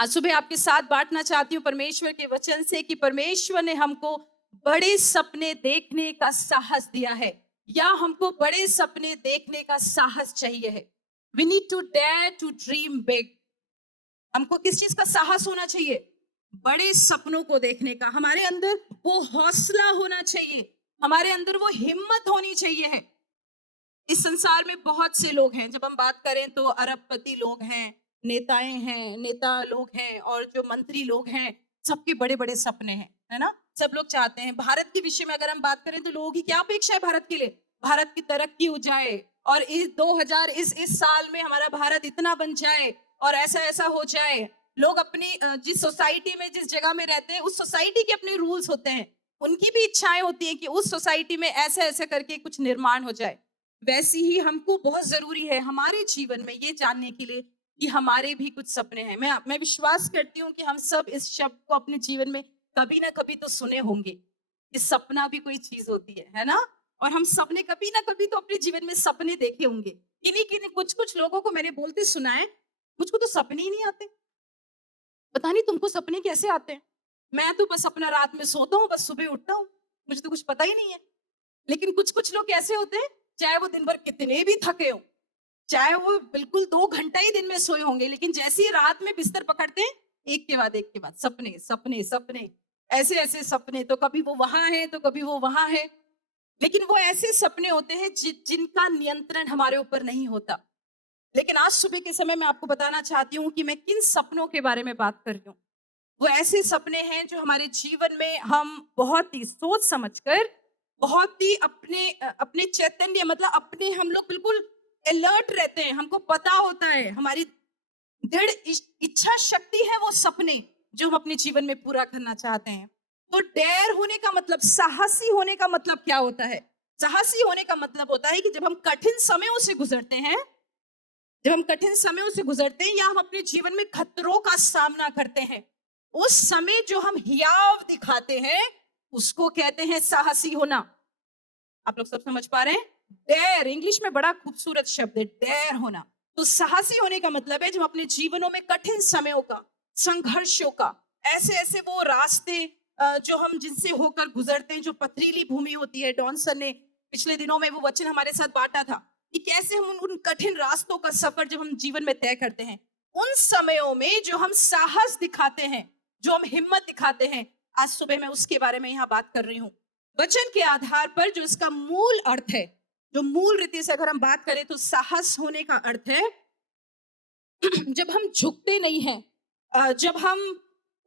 आज सुबह आपके साथ बांटना चाहती हूँ परमेश्वर के वचन से कि परमेश्वर ने हमको बड़े सपने देखने का साहस दिया है, या हमको बड़े सपने देखने का साहस चाहिए है। We need to dare to dream big. हमको किस चीज का साहस होना चाहिए? बड़े सपनों को देखने का। हमारे अंदर वो हौसला होना चाहिए, हमारे अंदर वो हिम्मत होनी चाहिए है। इस संसार में बहुत से लोग हैं, जब हम बात करें तो अरबपति लोग हैं, नेताएं हैं, नेता लोग हैं, और जो मंत्री लोग हैं, सबके बड़े बड़े सपने हैं, है ना? सब लोग चाहते हैं। भारत के विषय में अगर हम बात करें तो लोगों की क्या अपेक्षा है भारत के लिए? भारत की तरक्की हो जाए, और इस 2000 इस साल में हमारा भारत इतना बन जाए, और ऐसा ऐसा हो जाए। लोग अपनी जिस सोसाइटी में, जिस जगह में रहते हैं, उस सोसाइटी के अपने रूल्स होते हैं। उनकी भी इच्छाएं होती है कि उस सोसाइटी में ऐसे ऐसे करके कुछ निर्माण हो जाए। वैसी ही हमको बहुत जरूरी है हमारे जीवन में ये जानने के लिए कि हमारे भी कुछ सपने हैं। मैं विश्वास करती हूँ कि हम सब इस शब्द को अपने जीवन में कभी ना कभी तो सुने होंगे कि सपना भी कोई चीज होती है ना? और हम सबने कभी ना कभी तो अपने जीवन में सपने देखे होंगे। किन्हीं किन्हीं कुछ कुछ लोगों को मैंने बोलते सुना है, मुझको तो सपने ही नहीं आते। पता नहीं तुमको सपने कैसे आते हैं? मैं तो बस अपना रात में सोता हूँ, बस सुबह उठता हूँ, मुझे तो कुछ पता ही नहीं है। लेकिन कुछ-कुछ लोग कैसे होते हैं, चाहे वो दिन भर कितने भी थके हों, चाहे वो बिल्कुल 2 घंटा ही दिन में सोए होंगे, लेकिन जैसे ही रात में बिस्तर पकड़ते हैं, एक के बाद सपने, सपने, सपने, ऐसे-ऐसे सपने, तो कभी वो वहाँ है, तो कभी वो वहाँ है। लेकिन वो ऐसे सपने होते हैं जिनका नियंत्रण हमारे ऊपर नहीं होता। लेकिन आज सुबह के समय मैं आपको बताना चाहती हूँ कि मैं किन सपनों के बारे में बात कर रही हूँ। वो ऐसे सपने हैं जो हमारे जीवन में हम बहुत ही सोच समझकर, बहुत ही अपने चैतन्य, मतलब अपने, हम लोग बिल्कुल अलर्ट रहते हैं। हमको पता होता है, हमारी दृढ़ इच्छा शक्ति है वो सपने जो हम अपने जीवन में पूरा करना चाहते हैं। तो डेयर होने का मतलब, साहसी होने का मतलब क्या होता है? साहसी होने का मतलब होता है कि जब हम कठिन समयों से गुजरते हैं, जब हम कठिन समयों से गुजरते हैं, या हम अपने जीवन में खतरों का सामना करते हैं, उस समय जो हम हियाव दिखाते हैं, उसको कहते हैं साहसी होना। आप लोग सब समझ पा रहे हैं? डेयर इंग्लिश में बड़ा खूबसूरत शब्द है, डेयर होना। तो साहसी होने का मतलब है जब अपने जीवनों में कठिन समयों का, संघर्षों का, ऐसे ऐसे वो रास्ते जो हम जिनसे होकर गुजरते हैं, जो पथरीली भूमि होती है। डॉन सर ने पिछले दिनों में वो वचन हमारे साथ बांटा था कि कैसे हम उन कठिन रास्तों का सफर जब हम जीवन में तय करते हैं, उन समयों में जो हम साहस दिखाते हैं, जो हम हिम्मत दिखाते हैं, आज सुबह मैं उसके बारे में यहाँ बात कर रही हूँ। वचन के आधार पर जो इसका मूल अर्थ है, जो मूल रीति से अगर हम बात करें तो साहस होने का अर्थ है जब हम झुकते नहीं हैं, जब हम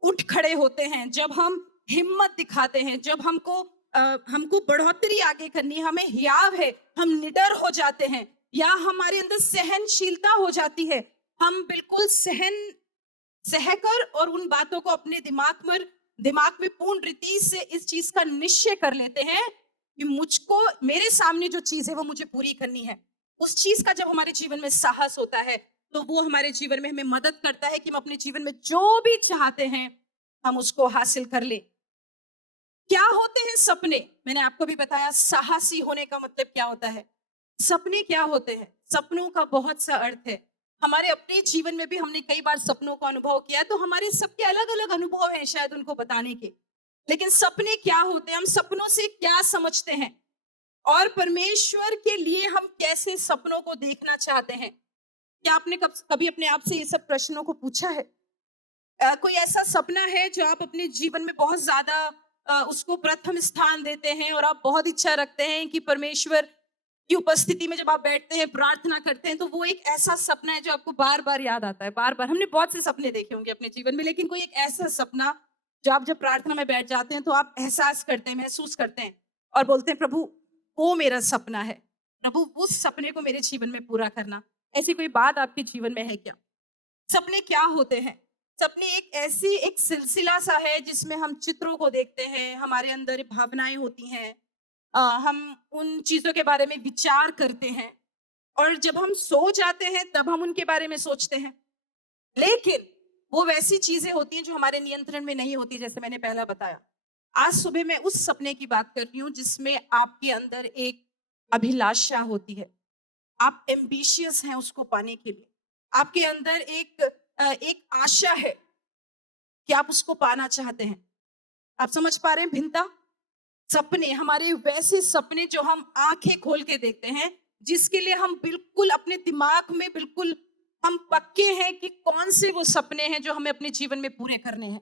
उठ खड़े होते हैं, जब हम हिम्मत दिखाते हैं, जब हमको बढ़ोतरी आगे करनी है, हमें हियाव है, हम निडर हो जाते हैं, या हमारे अंदर सहनशीलता हो जाती है। हम बिल्कुल सहकर और उन बातों को अपने दिमाग में पूर्ण रीति से इस चीज का निश्चय कर लेते हैं कि मुझको, मेरे सामने जो चीज है वो मुझे पूरी करनी है। उस चीज का जब हमारे जीवन में साहस होता है, तो वो हमारे जीवन में हमें मदद करता है कि हम अपने जीवन में जो भी चाहते हैं, हम उसको हासिल कर ले। क्या होते हैं सपने? मैंने आपको भी बताया साहसी होने का मतलब क्या होता है। सपने क्या होते हैं? सपनों का बहुत सा अर्थ है। हमारे अपने जीवन में भी हमने कई बार सपनों का अनुभव किया है, तो हमारे सबके अलग-अलग अनुभव हैं शायद उनको बताने के। लेकिन सपने क्या होते हैं? हम सपनों से क्या समझते हैं? और परमेश्वर के लिए हम कैसे सपनों को देखना चाहते हैं? क्या आपने कभी अपने आप से ये सब प्रश्नों को पूछा है? कोई ऐसा सपना है जो आप अपने जीवन में बहुत ज़्यादा उसको प्रथम स्थान देते हैं, और आप बहुत इच्छा रखते हैं कि परमेश्वर की उपस्थिति में जब आप बैठते हैं, प्रार्थना करते हैं, तो वो एक ऐसा सपना है जो आपको बार-बार याद आता है, बार-बार। हमने बहुत से सपने देखे होंगे अपने जीवन में, लेकिन कोई एक ऐसा सपना जो आप जब प्रार्थना में बैठ जाते हैं, तो आप एहसास करते हैं, महसूस करते हैं, और बोलते हैं, "प्रभु, वो मेरा सपना है। प्रभु, उस सपने को मेरे जीवन में पूरा करना।" ऐसी कोई बात आपके जीवन में है क्या? सपने क्या होते हैं? सपने एक सिलसिला सा है जिसमें हम चित्रों को देखते हैं, हमारे अंदर भावनाएँ होती हैं। हम उन चीज़ों के बारे में विचार करते हैं, और जब हम सो जाते हैं तब हम उनके बारे में सोचते हैं। लेकिन वो वैसी चीज़ें होती हैं जो हमारे नियंत्रण में नहीं होती, जैसे मैंने पहला बताया। आज सुबह मैं उस सपने की बात कर रही हूँ जिसमें आपके अंदर एक अभिलाषा होती है। आप एम्बिशियस हैं उसको पाने के लिए। आपके अंदर एक आशा है कि आप उसको पाना चाहते हैं। आप समझ पा रहे हैं भिन्नता? सपने, हमारे वैसे सपने जो हम आंखें खोल के देखते हैं, जिसके लिए हम बिल्कुल अपने दिमाग में बिल्कुल हम पक्के हैं कि कौन से वो सपने हैं जो हमें अपने जीवन में पूरे करने हैं।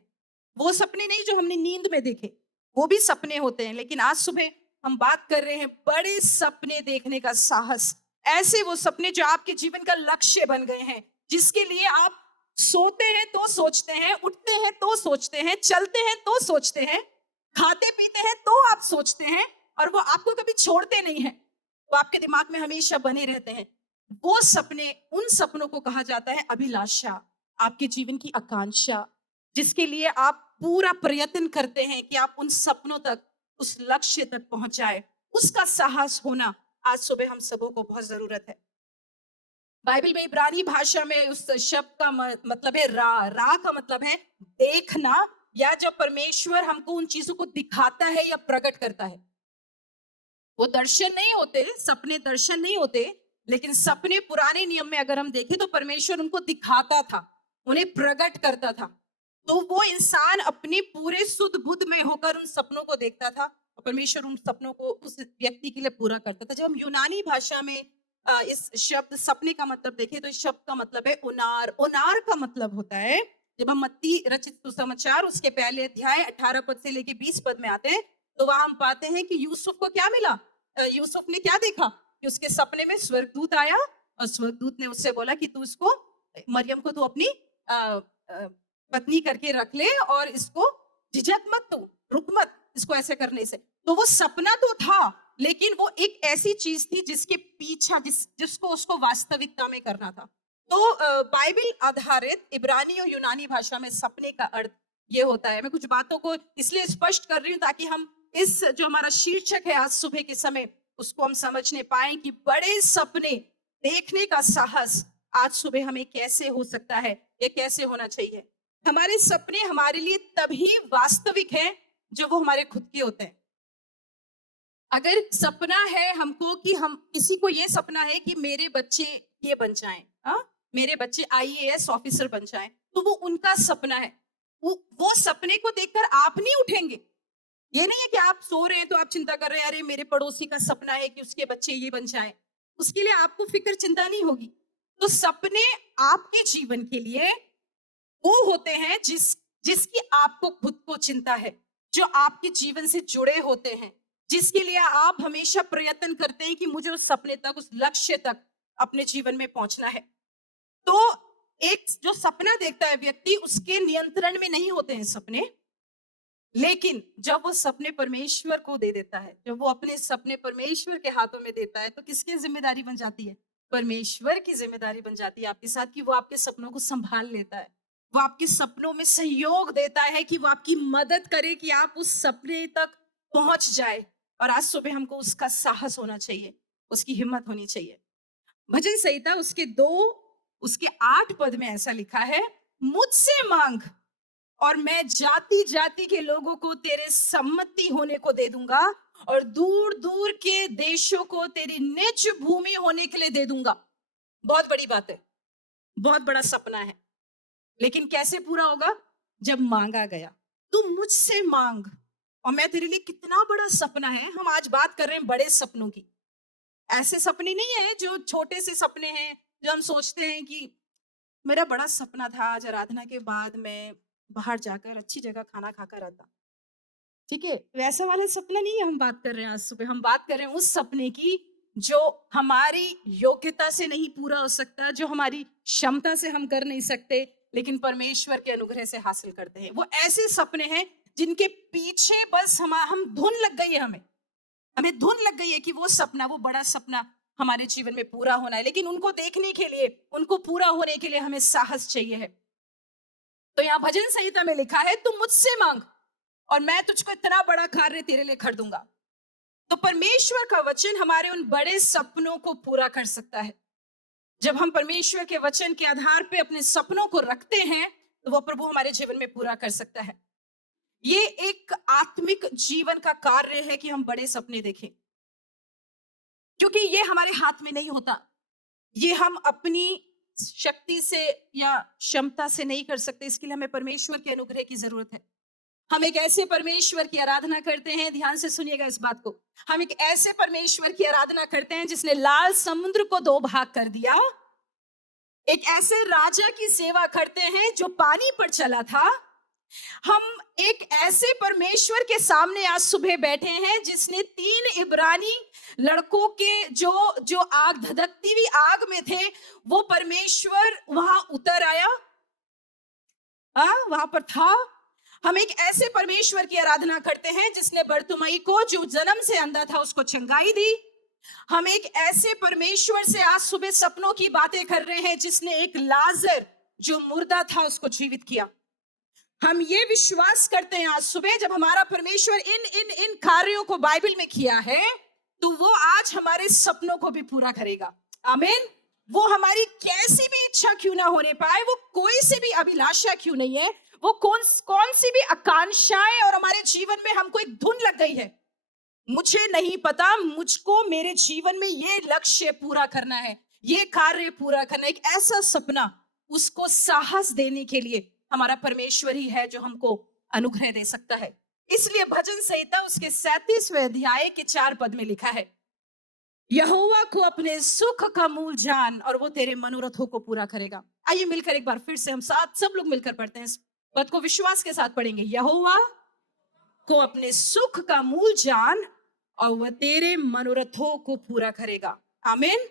वो सपने नहीं जो हमने नींद में देखे, वो भी सपने होते हैं, लेकिन आज सुबह हम बात कर रहे हैं बड़े सपने देखने का साहस। ऐसे वो सपने जो आपके जीवन का लक्ष्य बन गए हैं, जिसके लिए आप सोते हैं तो सोचते हैं, उठते हैं तो सोचते हैं, चलते हैं तो सोचते हैं, खाते पीते हैं तो आप सोचते हैं, और वो आपको कभी छोड़ते नहीं हैं। वो आपके दिमाग में हमेशा बने रहते हैं। वो सपने, उन सपनों को कहा जाता है अभिलाषा, आपके जीवन की आकांक्षा, जिसके लिए आप पूरा प्रयत्न करते हैं कि आप उन सपनों तक, उस लक्ष्य तक पहुंच जाए। उसका साहस होना आज सुबह हम सबों को बहुत जरूरत है। बाइबल में इब्रानी भाषा में उस शब्द का मतलब है रा। रा का मतलब है देखना, या जब परमेश्वर हमको उन चीजों को दिखाता है या प्रकट करता है। वो दर्शन नहीं होते, सपने दर्शन नहीं होते, लेकिन सपने पुराने नियम में अगर हम देखें तो परमेश्वर उनको दिखाता था, उन्हें प्रकट करता था। तो वो इंसान अपने पूरे सुध बुध में होकर उन सपनों को देखता था, और परमेश्वर उन सपनों को उस व्यक्ति के लिए पूरा करता था। जब हम यूनानी भाषा में इस शब्द सपने का मतलब देखें तो इस शब्द का मतलब है उनार। उनार का मतलब होता है, जब हम मत्ती रचित सुसमाचार उसके पहले अध्याय 18 पद से लेके 20 पद में आते हैं, तो वहां हम पाते हैं कि यूसुफ को क्या मिला। यूसुफ ने क्या देखा कि उसके सपने में स्वर्गदूत आया, और स्वर्गदूत ने उससे बोला कि तू इसको, मरियम को तू अपनी अ, अ, पत्नी करके रख ले, और इसको झिझक मत, तू रुक मत इसको ऐसे करने से। तो वो सपना तो था, लेकिन वो एक ऐसी चीज थी जिसके पीछा जिसको उसको वास्तविकता में करना था। तो बाइबल आधारित इब्रानी और यूनानी भाषा में सपने का अर्थ ये होता है। मैं कुछ बातों को इसलिए स्पष्ट कर रही हूँ ताकि हम इस जो हमारा शीर्षक है आज सुबह के समय, उसको हम समझने पाए कि बड़े सपने देखने का साहस आज सुबह हमें कैसे हो सकता है, ये कैसे होना चाहिए। हमारे सपने हमारे लिए तभी वास्तविक है जो वो हमारे खुद के होते हैं। अगर सपना है हमको कि हम किसी को ये सपना है कि मेरे बच्चे ये बन जाएं, हाँ, मेरे बच्चे आईएएस ऑफिसर बन जाएं, तो वो उनका सपना है। वो सपने को देखकर आप नहीं उठेंगे। ये नहीं है कि आप सो रहे हैं तो आप चिंता कर रहे हैं, अरे मेरे पड़ोसी का सपना है कि उसके बच्चे ये बन जाएं। उसके लिए आपको फिक्र चिंता नहीं होगी। तो सपने आपके जीवन के लिए वो होते हैं जिसकी आपको खुद को चिंता है, जो आपके जीवन से जुड़े होते हैं, जिसके लिए आप हमेशा प्रयत्न करते हैं कि मुझे उस सपने तक, उस लक्ष्य तक अपने जीवन में पहुंचना है। तो एक जो सपना देखता है व्यक्ति, उसके नियंत्रण में नहीं होते हैं सपने, लेकिन जब वो सपने परमेश्वर को दे देता है, जब वो अपने सपने परमेश्वर के हाथों में देता है, तो किसकी जिम्मेदारी बन जाती है? परमेश्वर की जिम्मेदारी बन जाती है आपके साथ, कि वो आपके सपनों को संभाल लेता है। वो आपके सपनों में सहयोग देता है, कि वो आपकी मदद करे कि आप उस सपने तक पहुंच जाए। और आज सुबह हमको उसका साहस होना चाहिए, उसकी हिम्मत होनी चाहिए। भजन संहिता उसके 8 पद में ऐसा लिखा है, मुझसे मांग और मैं जाति जाति के लोगों को तेरे सम्मति होने को दे दूंगा, और दूर दूर के देशों को तेरी निज भूमि होने के लिए दे दूंगा। बहुत बड़ी बात है, बहुत बड़ा सपना है, लेकिन कैसे पूरा होगा? जब मांगा गया। तू मुझसे मांग और मैं तेरे लिए, कितना बड़ा सपना है। हम आज बात कर रहे हैं बड़े सपनों की। ऐसे सपने नहीं है जो छोटे से सपने हैं, जो हम सोचते हैं कि मेरा बड़ा सपना था आज आराधना के बाद मैं बाहर जाकर अच्छी जगह खाना खाकर आता। ठीक है, वैसा वाला सपना नहीं है हम बात कर रहे हैं आज सुबह। हम बात कर रहे हैं उस सपने की जो हमारी योग्यता से नहीं पूरा हो सकता, जो हमारी क्षमता से हम कर नहीं सकते, लेकिन परमेश्वर के अनुग्रह से हासिल करते हैं। वो ऐसे सपने हैं जिनके पीछे बस हम धुन लग गई है, हमें धुन लग गई है कि वो सपना, वो बड़ा सपना हमारे जीवन में पूरा होना है, लेकिन उनको देखने के लिए, उनको पूरा होने के लिए हमें साहस चाहिए है। तो यहाँ भजन संहिता में लिखा है, तू मुझसे मांग और मैं तुझको इतना बड़ा कार्य तेरे लिए कर दूंगा। तो परमेश्वर का वचन हमारे उन बड़े सपनों को पूरा कर सकता है। जब हम परमेश्वर के वचन के आधार पे अपने सपनों को रखते हैं, तो वो प्रभु हमारे जीवन में पूरा कर सकता है। ये एक आत्मिक जीवन का कार्य है कि हम बड़े सपने देखें, क्योंकि ये हमारे हाथ में नहीं होता। ये हम अपनी शक्ति से या क्षमता से नहीं कर सकते, इसके लिए हमें परमेश्वर के अनुग्रह की जरूरत है। हम एक ऐसे परमेश्वर की आराधना करते हैं, ध्यान से सुनिएगा इस बात को, हम एक ऐसे परमेश्वर की आराधना करते हैं जिसने लाल समुद्र को दो भाग कर दिया। एक ऐसे राजा की सेवा करते हैं जो पानी पर चला था। हम एक ऐसे परमेश्वर के सामने आज सुबह बैठे हैं जिसने 3 इब्रानी लड़कों के जो जो आग, धधकती हुई आग में थे, वो परमेश्वर वहां उतर आया, वहां पर था। हम एक ऐसे परमेश्वर की आराधना करते हैं जिसने बरतुमई को, जो जन्म से अंधा था, उसको चंगाई दी। हम एक ऐसे परमेश्वर से आज सुबह सपनों की बातें कर रहे हैं जिसने एक लाजर जो मुर्दा था उसको जीवित किया। हम ये विश्वास करते हैं आज सुबह, जब हमारा परमेश्वर इन इन इन कार्यों को बाइबल में किया है, तो वो आज हमारे सपनों को भी पूरा करेगा। आमीन। वो हमारी कैसी भी इच्छा क्यों ना होने पाए, वो कोई सी भी अभिलाषा क्यों नहीं है, वो कौन सी भी आकांक्षाएं और हमारे जीवन में हमको एक धुन लग गई है, मुझे नहीं पता, मुझको मेरे जीवन में ये लक्ष्य पूरा करना है, ये कार्य पूरा करना है, एक ऐसा सपना, उसको साहस देने के लिए हमारा परमेश्वर ही है जो हमको अनुग्रह दे सकता है। इसलिए भजन संहिता उसके 37वें अध्याय के 4 पद में लिखा है, यहोवा को अपने सुख का मूल जान और वो तेरे मनोरथों को पूरा करेगा। आइए मिलकर एक बार फिर से हम साथ सब लोग मिलकर पढ़ते हैं, इस पद को विश्वास के साथ पढ़ेंगे। यहोवा को अपने सुख का मूल जान और वह तेरे मनोरथों को पूरा करेगा। आमीन।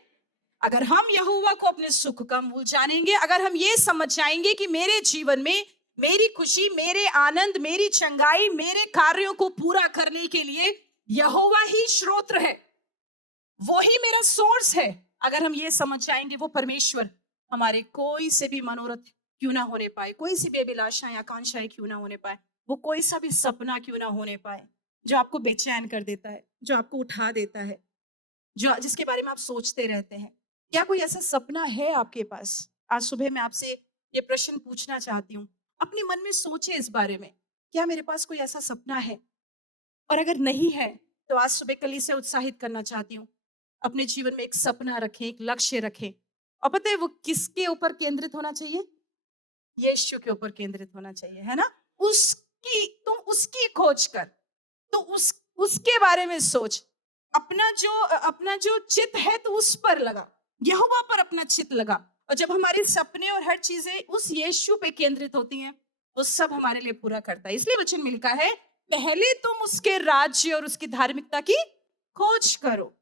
अगर हम यहोवा को अपने सुख का मूल जानेंगे, अगर हम ये समझ जाएंगे कि मेरे जीवन में मेरी खुशी, मेरे आनंद, मेरी चंगाई, मेरे कार्यों को पूरा करने के लिए यहोवा ही स्रोत है, वो ही मेरा सोर्स है, अगर हम ये समझ जाएंगे, वो परमेश्वर हमारे कोई से भी मनोरथ क्यों ना होने पाए, कोई सी भी अभिलाषाएं, आकांक्षाएं क्यों ना होने पाए, वो कोई सा भी सपना क्यों ना होने पाए जो आपको बेचैन कर देता है, जो आपको उठा देता है, जो जिसके बारे में आप सोचते रहते हैं। क्या कोई ऐसा सपना है आपके पास? आज सुबह मैं आपसे ये प्रश्न पूछना चाहती हूँ, अपने मन में सोचे इस बारे में, क्या मेरे पास कोई ऐसा सपना है? और अगर नहीं है तो आज सुबह कलीसिया उत्साहित करना चाहती हूँ, अपने जीवन में एक सपना रखें, एक लक्ष्य रखें। और पता है वो किसके ऊपर केंद्रित होना चाहिए? यीशु के ऊपर केंद्रित होना चाहिए, है ना? तुम उसकी खोज कर, तो उसके बारे में सोच, अपना जो चित है तो उस पर लगा, यहोवा पर अपना चित लगा। और जब हमारे सपने और हर चीजें उस यीशु पे केंद्रित होती हैं, वो सब हमारे लिए पूरा करता है। इसलिए वचन मिलता है, पहले तुम उसके राज्य और उसकी धार्मिकता की खोज करो।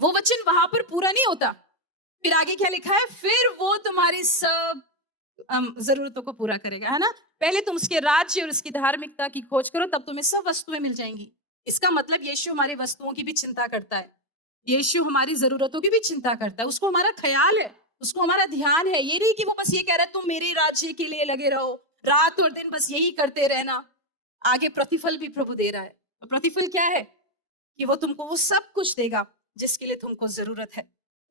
वो वचन वहां पर पूरा नहीं होता, फिर आगे क्या लिखा है, फिर वो तुम्हारी सब जरूरतों को पूरा करेगा, है ना? पहले तुम उसके राज्य और उसकी धार्मिकता की खोज करो, तब तुम्हें सब वस्तुएं मिल जाएंगी। इसका मतलब यीशु हमारी वस्तुओं की भी चिंता करता है, यीशु हमारी जरूरतों की भी चिंता करता है, उसको हमारा ख्याल है, उसको हमारा ध्यान है। ये नहीं कि वो बस ये कह रहा है तुम मेरे राज्य के लिए लगे रहो, रात और दिन बस यही करते रहना। आगे प्रतिफल भी प्रभु दे रहा है। तो प्रतिफल क्या है? कि वो तुमको वो सब कुछ देगा जिसके लिए तुमको जरूरत है।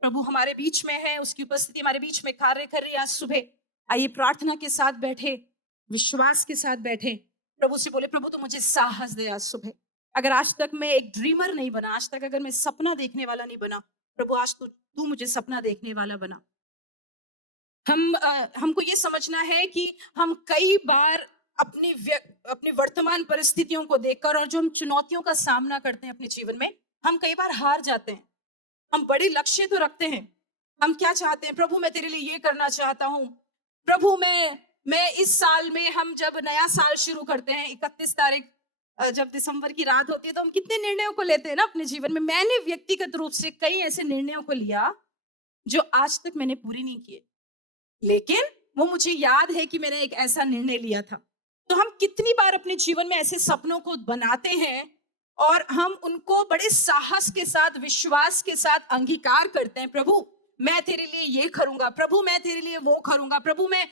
प्रभु हमारे बीच में है, उसकी उपस्थिति हमारे बीच में कार्य कर रही है आज सुबह। आइए प्रार्थना के साथ बैठे, विश्वास के साथ बैठे, प्रभु से बोले, प्रभु तू मुझे साहस दे आज सुबह। अगर आज तक मैं एक ड्रीमर नहीं बना, आज तक अगर मैं सपना देखने वाला नहीं बना, प्रभु आज तू मुझे सपना देखने वाला बना। हमको ये समझना है कि हम कई बार अपनी वर्तमान परिस्थितियों को देखकर और जो हम चुनौतियों का सामना करते हैं अपने जीवन में, हम कई बार हार जाते हैं। हम बड़े लक्ष्य तो रखते हैं, हम क्या चाहते हैं, प्रभु मैं तेरे लिए ये करना चाहता हूँ, प्रभु मैं इस साल में, हम जब नया साल शुरू करते हैं 31 तारीख, जब दिसंबर की रात होती है, तो हम कितने निर्णयों को लेते हैं ना अपने जीवन में। मैंने व्यक्तिगत रूप से कई ऐसे निर्णयों को लिया जो आज तक मैंने पूरी नहीं किए, लेकिन वो मुझे याद है कि मैंने एक ऐसा निर्णय लिया था। तो हम कितनी बार अपने जीवन में ऐसे सपनों को बनाते हैं और हम उनको बड़े साहस के साथ, विश्वास के साथ अंगीकार करते हैं, प्रभु मैं तेरे लिए ये करूंगा, प्रभु मैं तेरे लिए वो करूंगा, प्रभु मैं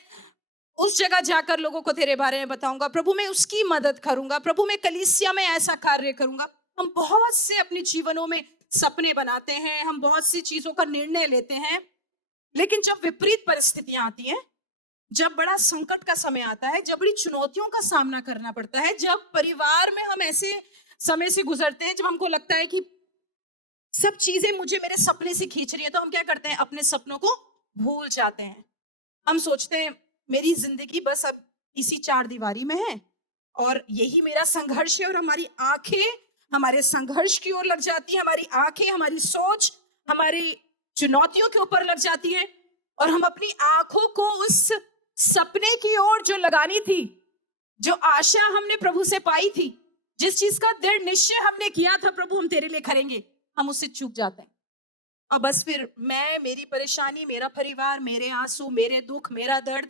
उस जगह जाकर लोगों को तेरे बारे में बताऊंगा, प्रभु मैं उसकी मदद करूंगा, प्रभु मैं कलीसिया में ऐसा कार्य करूंगा। हम बहुत से अपने जीवनों में सपने बनाते हैं, हम बहुत सी चीजों का निर्णय लेते हैं, लेकिन जब विपरीत परिस्थितियां आती हैं, जब बड़ा संकट का समय आता है, जब बड़ी चुनौतियों का सामना करना पड़ता है, जब परिवार में हम ऐसे समय से गुजरते हैं जब हमको लगता है कि सब चीजें मुझे मेरे सपने से खींच रही है, तो हम क्या करते हैं, अपने सपनों को भूल जाते हैं। हम सोचते हैं मेरी जिंदगी बस अब इसी चार दीवारी में है और यही मेरा संघर्ष है, और हमारी आंखें हमारे संघर्ष की ओर लग जाती है, हमारी आंखें, हमारी सोच हमारी चुनौतियों के ऊपर लग जाती है, और हम अपनी आंखों को उस सपने की ओर जो लगानी थी, जो आशा हमने प्रभु से पाई थी, जिस चीज का दृढ़ निश्चय हमने किया था, प्रभु हम तेरे लिए करेंगे, हम उससे चूक जाते हैं। और बस फिर मैं, मेरी परेशानी, मेरा परिवार, मेरे आंसू, मेरे दुख, मेरा दर्द,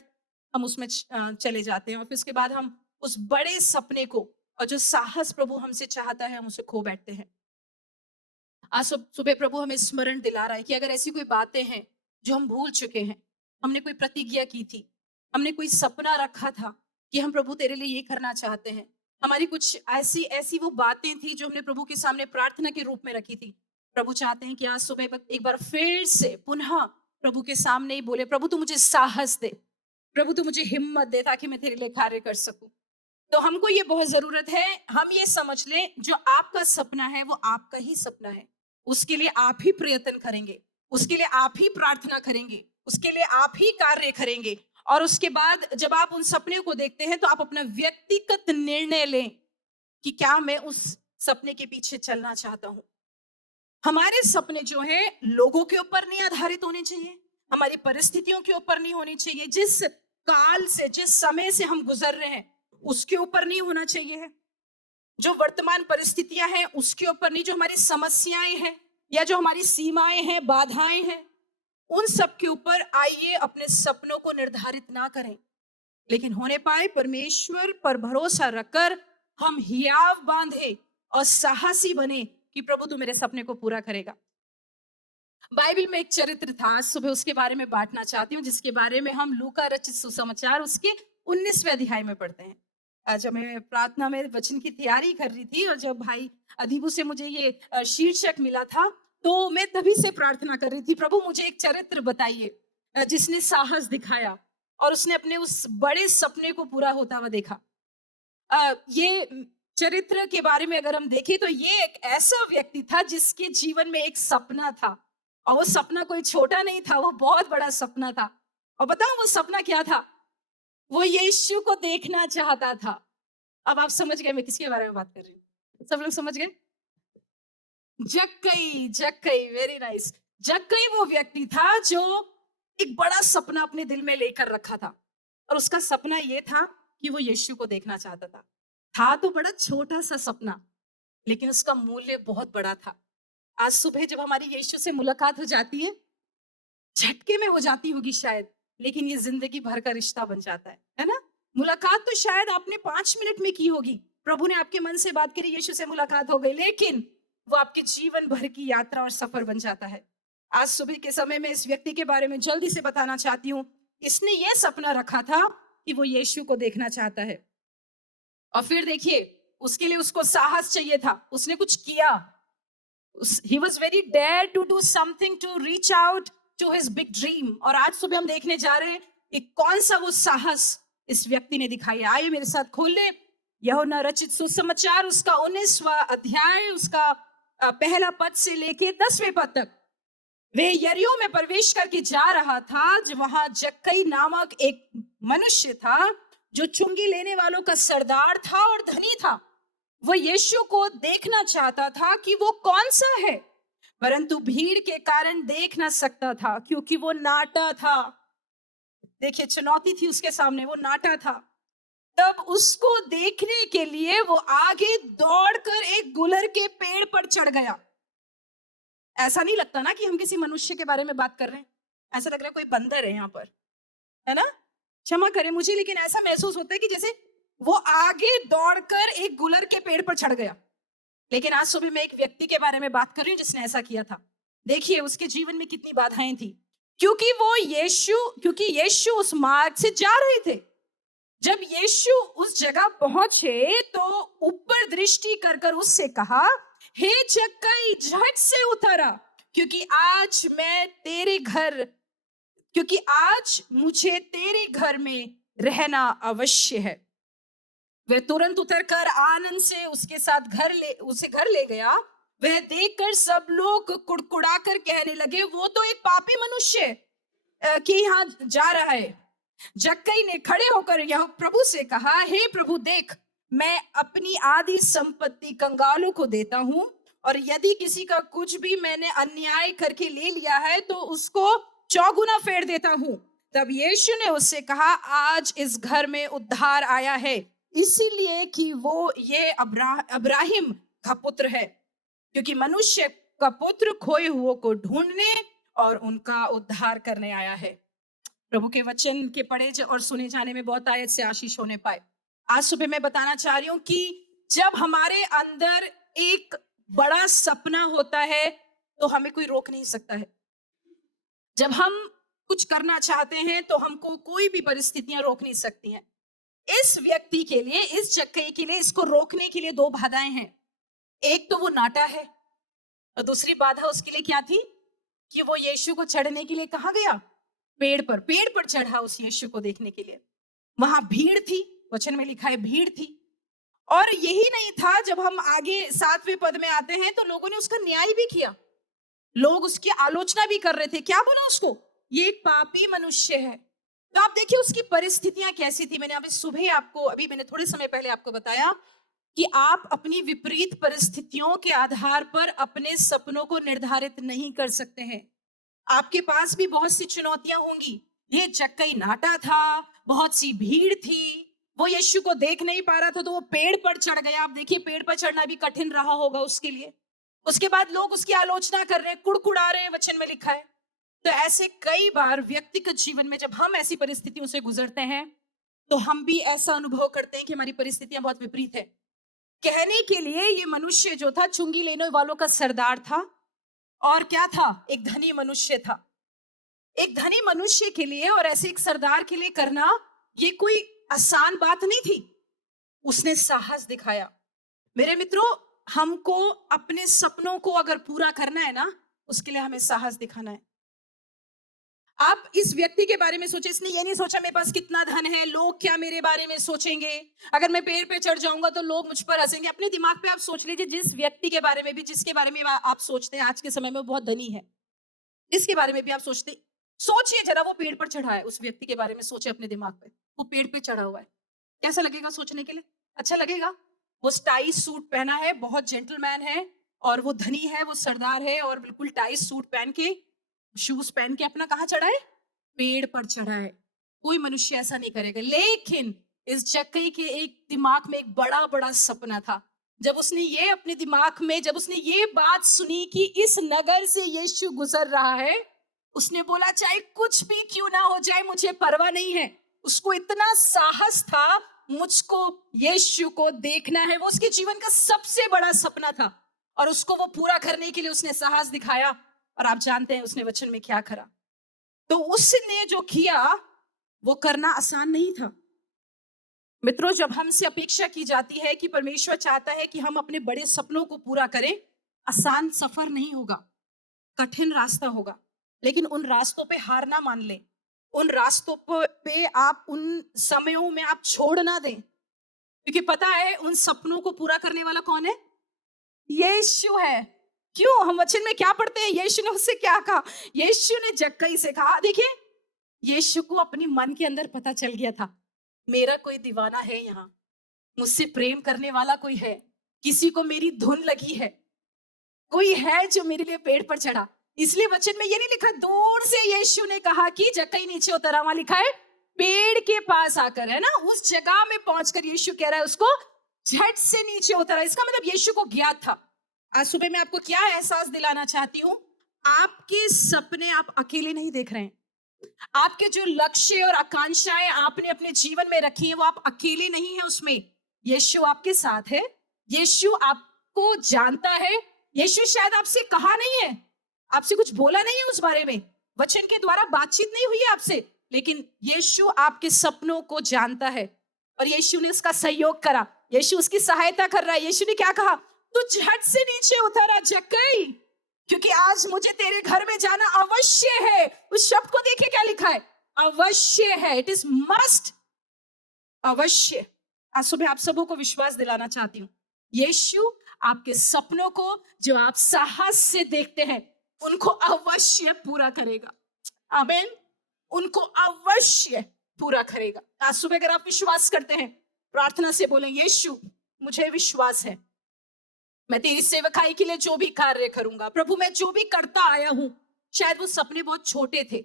हम उसमें चले जाते हैं, और फिर उसके बाद हम उस बड़े सपने को और जो साहस प्रभु हमसे चाहता है, हम उसे खो बैठते हैं। आज सुबह प्रभु हमें स्मरण दिला रहा है कि अगर ऐसी कोई बातें हैं जो हम भूल चुके हैं, हमने कोई प्रतिज्ञा की थी, हमने कोई सपना रखा था कि हम प्रभु तेरे लिए ये करना चाहते हैं, हमारी कुछ ऐसी ऐसी वो बातें थी जो हमने प्रभु के सामने प्रार्थना के रूप में रखी थी, प्रभु चाहते हैं कि आज सुबह एक बार फिर से पुनः प्रभु के सामने ही बोले, प्रभु तू मुझे साहस दे, प्रभु तू मुझे हिम्मत दे, ताकि मैं तेरे लिए कार्य कर सकूं। तो हमको ये बहुत जरूरत है, हम ये समझ लें जो आपका सपना है वो आपका ही सपना है, उसके लिए आप ही प्रयत्न करेंगे, उसके लिए आप ही प्रार्थना करेंगे, उसके लिए आप ही कार्य करेंगे, और उसके बाद जब आप उन सपने को देखते हैं तो आप अपना व्यक्तिगत निर्णय लें कि क्या मैं उस सपने के पीछे चलना चाहता हूं। हमारे सपने जो है लोगों के ऊपर नहीं आधारित होने चाहिए, हमारी परिस्थितियों के ऊपर नहीं होनी चाहिए, जिस काल से, जिस समय से हम गुजर रहे हैं उसके ऊपर नहीं होना चाहिए है, जो वर्तमान परिस्थितियां हैं उसके ऊपर नहीं, जो हमारी समस्याएं हैं या जो हमारी सीमाएं हैं, बाधाएं हैं, उन सब के ऊपर आइए अपने सपनों को निर्धारित ना करें, लेकिन होने पाए परमेश्वर पर भरोसा रखकर हम हियाव बांधे और साहसी बने कि प्रभु तू मेरे सपने को पूरा करेगा। बाइबल में एक चरित्र था, आज सुबह उसके बारे में बांटना चाहती हूँ, जिसके बारे में हम लूका रचित सुसमाचार उसके 19वें अध्याय में पढ़ते हैं। जब मैं प्रार्थना में वचन की तैयारी कर रही थी और जब भाई अदीबू से मुझे ये शीर्षक मिला था, तो मैं तभी से प्रार्थना कर रही थी, प्रभु मुझे एक चरित्र बताइए जिसने साहस दिखाया और उसने अपने उस बड़े सपने को पूरा होता हुआ देखा। ये चरित्र के बारे में अगर हम देखें तो ये एक ऐसा व्यक्ति था जिसके जीवन में एक सपना था, और वो सपना कोई छोटा नहीं था, वो बहुत बड़ा सपना था। और बताओ वो सपना क्या था? वो यीशु को देखना चाहता था। अब आप समझ गए मैं किसके बारे में बात कर रही हूँ? सब लोग समझ गए? जक्कई, जक्कई, वेरी नाइस। जक्कई वो व्यक्ति था जो एक बड़ा सपना अपने दिल में लेकर रखा था, और उसका सपना ये था कि वो यीशु को देखना चाहता था तो बड़ा छोटा सा सपना, लेकिन उसका मूल्य बहुत बड़ा था। आज सुबह जब हमारी यीशु से मुलाकात हो जाती है, झटके में हो जाती होगी शायद, लेकिन ये जिंदगी भर का रिश्ता बन जाता है ना? मुलाकात तो शायद आपने 5 मिनट में की होगी, प्रभु ने आपके मन से बात करी, यीशु से मुलाकात हो गई, लेकिन वो आपके जीवन भर की यात्रा और सफर बन जाता है। आज सुबह के समय में इस व्यक्ति के बारे में जल्दी से बताना चाहती हूँ। इसने ये सपना रखा था कि वो यीशु को देखना चाहता है, और फिर देखिए उसके लिए उसको साहस चाहिए था, उसने कुछ किया। He was very dare to do something to reach out to his big dream। और आज सुबह हम देखने जा रहे हैं कि कौन सा वो साहस इस व्यक्ति ने दिखाया। आइए मेरे साथ खोल ले यूहन्ना रचित सुसमाचार उसका 19वां अध्याय, उसका पहला पद से लेके 10वें पद तक। वे यरीहो में प्रवेश करके जा रहा था, जो वहां जक्कई नामक एक मनुष्य था जो चुंगी लेने वालों का सरदार था और धनी था। वो यीशु को देखना चाहता था कि वो कौन सा है, परंतु भीड़ के कारण देख ना सकता था क्योंकि वो नाटा था। देखिए चुनौती थी उसके सामने, वो नाटा था। तब उसको देखने के लिए वो आगे दौड़कर एक गुलर के पेड़ पर चढ़ गया। ऐसा नहीं लगता ना कि हम किसी मनुष्य के बारे में बात कर रहे हैं, ऐसा लग रहा है कोई बंदर है यहाँ पर, है ना? क्षमा करें मुझे, लेकिन ऐसा महसूस होता है कि जैसे वो आगे दौड़कर एक गुलर के पेड़ पर चढ़ गया। लेकिन आज सुबह मैं एक व्यक्ति के बारे में बात कर रही हूँ जिसने ऐसा किया था। देखिए उसके जीवन में कितनी बाधाएं थी, क्योंकि यीशु उस मार्ग से जा रहे थे। जब यीशु उस जगह पहुंचे तो ऊपर दृष्टि कर उससे कहा, हे जक्कई झट से उतरा, क्योंकि आज मुझे तेरे घर में रहना अवश्य है। वह तुरंत उतरकर आनंद से उसके साथ उसे घर ले गया। वह देखकर सब लोग कुड़कुड़ा कर कहने लगे, वो तो एक पापी मनुष्य के यहाँ जा रहा है। जक्कई ने खड़े होकर यह प्रभु से कहा, हे प्रभु देख, मैं अपनी आधी संपत्ति कंगालों को देता हूँ, और यदि किसी का कुछ भी मैंने अन्याय करके ले लिया है तो उसको चौगुना फेर देता हूँ। तब यीशु ने उससे कहा, आज इस घर में उद्धार आया है, इसीलिए कि वो ये अब्राहिम का पुत्र है, क्योंकि मनुष्य का पुत्र खोए हुओं को ढूंढने और उनका उद्धार करने आया है। प्रभु के वचन के पढ़े और सुने जाने में बहुत आयत से आशीष होने पाए। आज सुबह मैं बताना चाह रही हूँ कि जब हमारे अंदर एक बड़ा सपना होता है तो हमें कोई रोक नहीं सकता है। जब हम कुछ करना चाहते हैं तो हमको कोई भी परिस्थितियां रोक नहीं सकती हैं। इस व्यक्ति के लिए, इस जक्कई के लिए, इसको रोकने के लिए दो बाधाएं हैं। एक तो वो नाटा है, और दूसरी बाधा उसके लिए क्या थी कि वो यीशु को चढ़ने के लिए कहाँ गया? पेड़ पर चढ़ा उस यीशु को देखने के लिए। वहां भीड़ थी, वचन में लिखा है भीड़ थी। और यही नहीं था, जब हम आगे 7वें पद में आते हैं तो लोगों ने उसका न्याय भी किया, लोग उसकी आलोचना भी कर रहे थे। क्या बोला उसको? ये एक पापी मनुष्य है। तो आप देखिए उसकी परिस्थितियां कैसी थी। मैंने अभी मैंने थोड़े समय पहले आपको बताया कि आप अपनी विपरीत परिस्थितियों के आधार पर अपने सपनों को निर्धारित नहीं कर सकते हैं। आपके पास भी बहुत सी चुनौतियां होंगी। ये जक्कई नाटा था, बहुत सी भीड़ थी, वो यीशु को देख नहीं पा रहा था तो वो पेड़ पर चढ़ गया। आप देखिए पेड़ पर चढ़ना भी कठिन रहा होगा उसके लिए। उसके बाद लोग उसकी आलोचना कर रहे हैं, कुड़कुड़ा रहे हैं, वचन में लिखा है। तो ऐसे कई बार व्यक्तिगत जीवन में जब हम ऐसी परिस्थितियों से गुजरते हैं तो हम भी ऐसा अनुभव करते हैं कि हमारी परिस्थितियां बहुत विपरीत है। कहने के लिए ये मनुष्य जो था चुंगी लेने वालों का सरदार था, और क्या था? एक धनी मनुष्य था। एक धनी मनुष्य के लिए और ऐसे एक सरदार के लिए करना ये कोई आसान बात नहीं थी। उसने साहस दिखाया। मेरे मित्रों, हमको अपने सपनों को अगर पूरा करना है ना, उसके लिए हमें साहस दिखाना है। आप इस व्यक्ति के बारे में सोचे, इसने ये नहीं सोचा मेरे पास कितना धन है, लोग क्या मेरे बारे में सोचेंगे, अगर मैं पेड़ पे चढ़ जाऊंगा तो लोग मुझ पर हंसेंगे। अपने दिमाग पे आप सोच लीजिए, जिस व्यक्ति के बारे में भी, जिसके बारे में आप सोचते हैं आज के समय में वो बहुत धनी है, इसके बारे में भी आप सोचते, सोचिए जरा, वो पेड़ पर चढ़ा है। उस व्यक्ति के बारे में सोचे अपने दिमाग पे, वो पेड़ पे चढ़ा हुआ है। कैसा लगेगा सोचने के लिए? अच्छा लगेगा। वो टाई सूट पहना है, बहुत जेंटलमैन है, और वो धनी है, वो सरदार है, और बिल्कुल टाई सूट पहन के, शूज पहन के अपना कहाँ चढ़ा है? पेड़ पर चढ़ा है। कोई मनुष्य ऐसा नहीं करेगा। लेकिन इस जक्कई के एक दिमाग में एक बड़ा बड़ा सपना था। जब उसने ये अपने दिमाग में, जब उसने ये बात सुनी कि इस नगर से यीशु गुजर रहा है, उसने बोला चाहे कुछ भी क्यों ना हो जाए मुझे परवाह नहीं है। उसको इतना साहस था, मुझको यीशु को देखना है। वो उसके जीवन का सबसे बड़ा सपना था, और उसको वो पूरा करने के लिए उसने साहस दिखाया। और आप जानते हैं उसने वचन में क्या करा। तो उसने जो किया वो करना आसान नहीं था। मित्रों, जब हमसे अपेक्षा की जाती है कि परमेश्वर चाहता है कि हम अपने बड़े सपनों को पूरा करें, आसान सफर नहीं होगा, कठिन रास्ता होगा। लेकिन उन रास्तों पे हार ना मान लें, उन रास्तों पे आप, उन समयों में आप छोड़ ना दें, क्योंकि पता है उन सपनों को पूरा करने वाला कौन है? यीशु है। क्यों? हम वचन में क्या पढ़ते हैं? यीशु ने उससे क्या कहा? यीशु ने जक्कई से कहा, देखिए यीशु को अपनी मन के अंदर पता चल गया था, मेरा कोई दीवाना है यहाँ, मुझसे प्रेम करने वाला कोई है, किसी को मेरी धुन लगी है, कोई है जो मेरे लिए पेड़ पर चढ़ा। इसलिए वचन में ये नहीं लिखा दूर से यीशु ने कहा कि जक्कई नीचे उतरा, वहां लिखा है पेड़ के पास आकर, है ना, उस जगह में पहुंचकर यीशु कह रहा है उसको झट से नीचे उतरा। इसका मतलब यीशु को ज्ञात था। आज सुबह मैं आपको क्या एहसास दिलाना चाहती हूँ, आपके सपने आप अकेले नहीं देख रहे हैं। आपके जो लक्ष्य और आकांक्षाएं आपने अपने जीवन में रखी हैं वो आप अकेले नहीं हैं उसमें। यीशु आपके साथ है, यीशु आपको जानता है। यीशु शायद आपसे कहा नहीं है, आपसे कुछ बोला नहीं है उस बारे में, वचन के द्वारा बातचीत नहीं हुई है आपसे, लेकिन यीशु आपके सपनों को जानता है और यीशु ने उसका सहयोग करा, यीशु उसकी सहायता कर रहा है। यीशु ने क्या कहा? तू झट से नीचे उतरा जक्कई, क्योंकि आज मुझे तेरे घर में जाना अवश्य है। उस शब्द को देखिए क्या लिखा है, अवश्य है, इट इज मस्ट, अवश्य। आज सुबह आप सबों को विश्वास दिलाना चाहती हूँ, यीशु आपके सपनों को जो आप साहस से देखते हैं उनको अवश्य पूरा करेगा। आमीन। उनको अवश्य पूरा करेगा। आज सुबह अगर आप विश्वास करते हैं, प्रार्थना से बोलें, यीशु मुझे विश्वास है, मैं तेरी सेवकाई के लिए जो भी कार्य करूंगा, प्रभु मैं जो भी करता आया हूं, शायद वो सपने बहुत छोटे थे,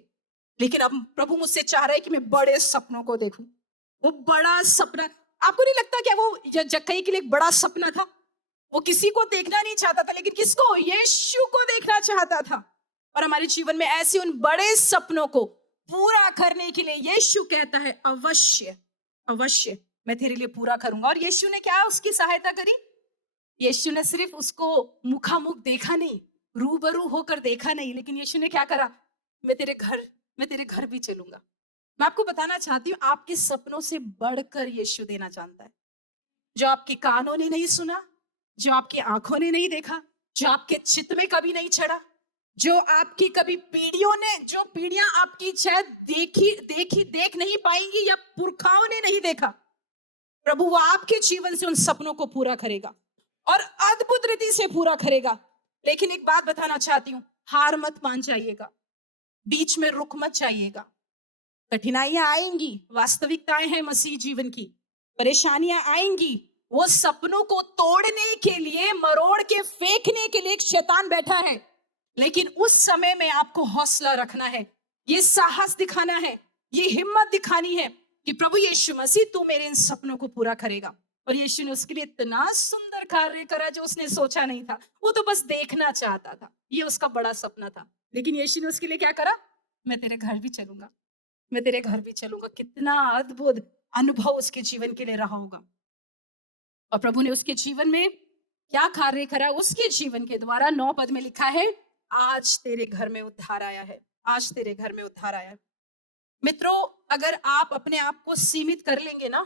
लेकिन अब प्रभु मुझसे चाह रहा है कि मैं बड़े सपनों को देखूं। वो बड़ा सपना, आपको नहीं लगता क्या वो जक्कई के लिए एक बड़ा सपना था? वो किसी को देखना नहीं चाहता था, लेकिन किसको? यीशु को देखना चाहता था। और हमारे जीवन में ऐसे उन बड़े सपनों को पूरा करने के लिए यीशु कहता है, अवश्य अवश्य मैं तेरे लिए पूरा करूंगा। और यीशु ने क्या उसकी सहायता करी? यीशु ने सिर्फ उसको मुखामुख देखा नहीं, रूबरू होकर देखा नहीं, लेकिन यीशु ने क्या करा? मैं तेरे घर भी चलूंगा। मैं आपको बताना चाहती हूँ, आपके सपनों से बढ़कर यीशु देना जानता है। जो आपके कानों ने नहीं सुना, जो आपकी आंखों ने नहीं देखा, जो आपके चित्त में कभी नहीं चढ़ा, जो आपकी कभी जो पीढ़ियां आपकी शायद देख नहीं पाएंगी या पुरखाओं ने नहीं देखा, प्रभु वो आपके जीवन से उन सपनों को पूरा करेगा और अद्भुत रीति से पूरा करेगा। लेकिन एक बात बताना चाहती हूँ, हार मत मान जाइएगा, बीच में रुक मत जाइएगा। कठिनाइयां आएंगी, वास्तविकताएं हैं मसीह जीवन की, परेशानियां आएंगी, वो सपनों को तोड़ने के लिए, मरोड़ के फेंकने के लिए एक शैतान बैठा है। लेकिन उस समय में आपको हौसला रखना है, ये साहस दिखाना है, ये हिम्मत दिखानी है कि प्रभु यीशु मसीह तू मेरे इन सपनों को पूरा करेगा। और यीशु ने उसके लिए इतना सुंदर कार्य करा जो उसने सोचा नहीं था। वो तो बस देखना चाहता था, ये उसका बड़ा सपना था। लेकिन यीशु ने उसके लिए क्या करा? मैं तेरे घर भी चलूंगा, मैं तेरे घर भी चलूंगा। कितना अद्भुत अनुभव उसके जीवन के लिए रहा होगा। और प्रभु ने उसके जीवन में क्या कार्य करा? उसके जीवन के द्वारा 9 पद में लिखा है, आज तेरे घर में उद्धार आया है, आज तेरे घर में उद्धार आया है। मित्रों, अगर आप अपने आप को सीमित कर लेंगे ना,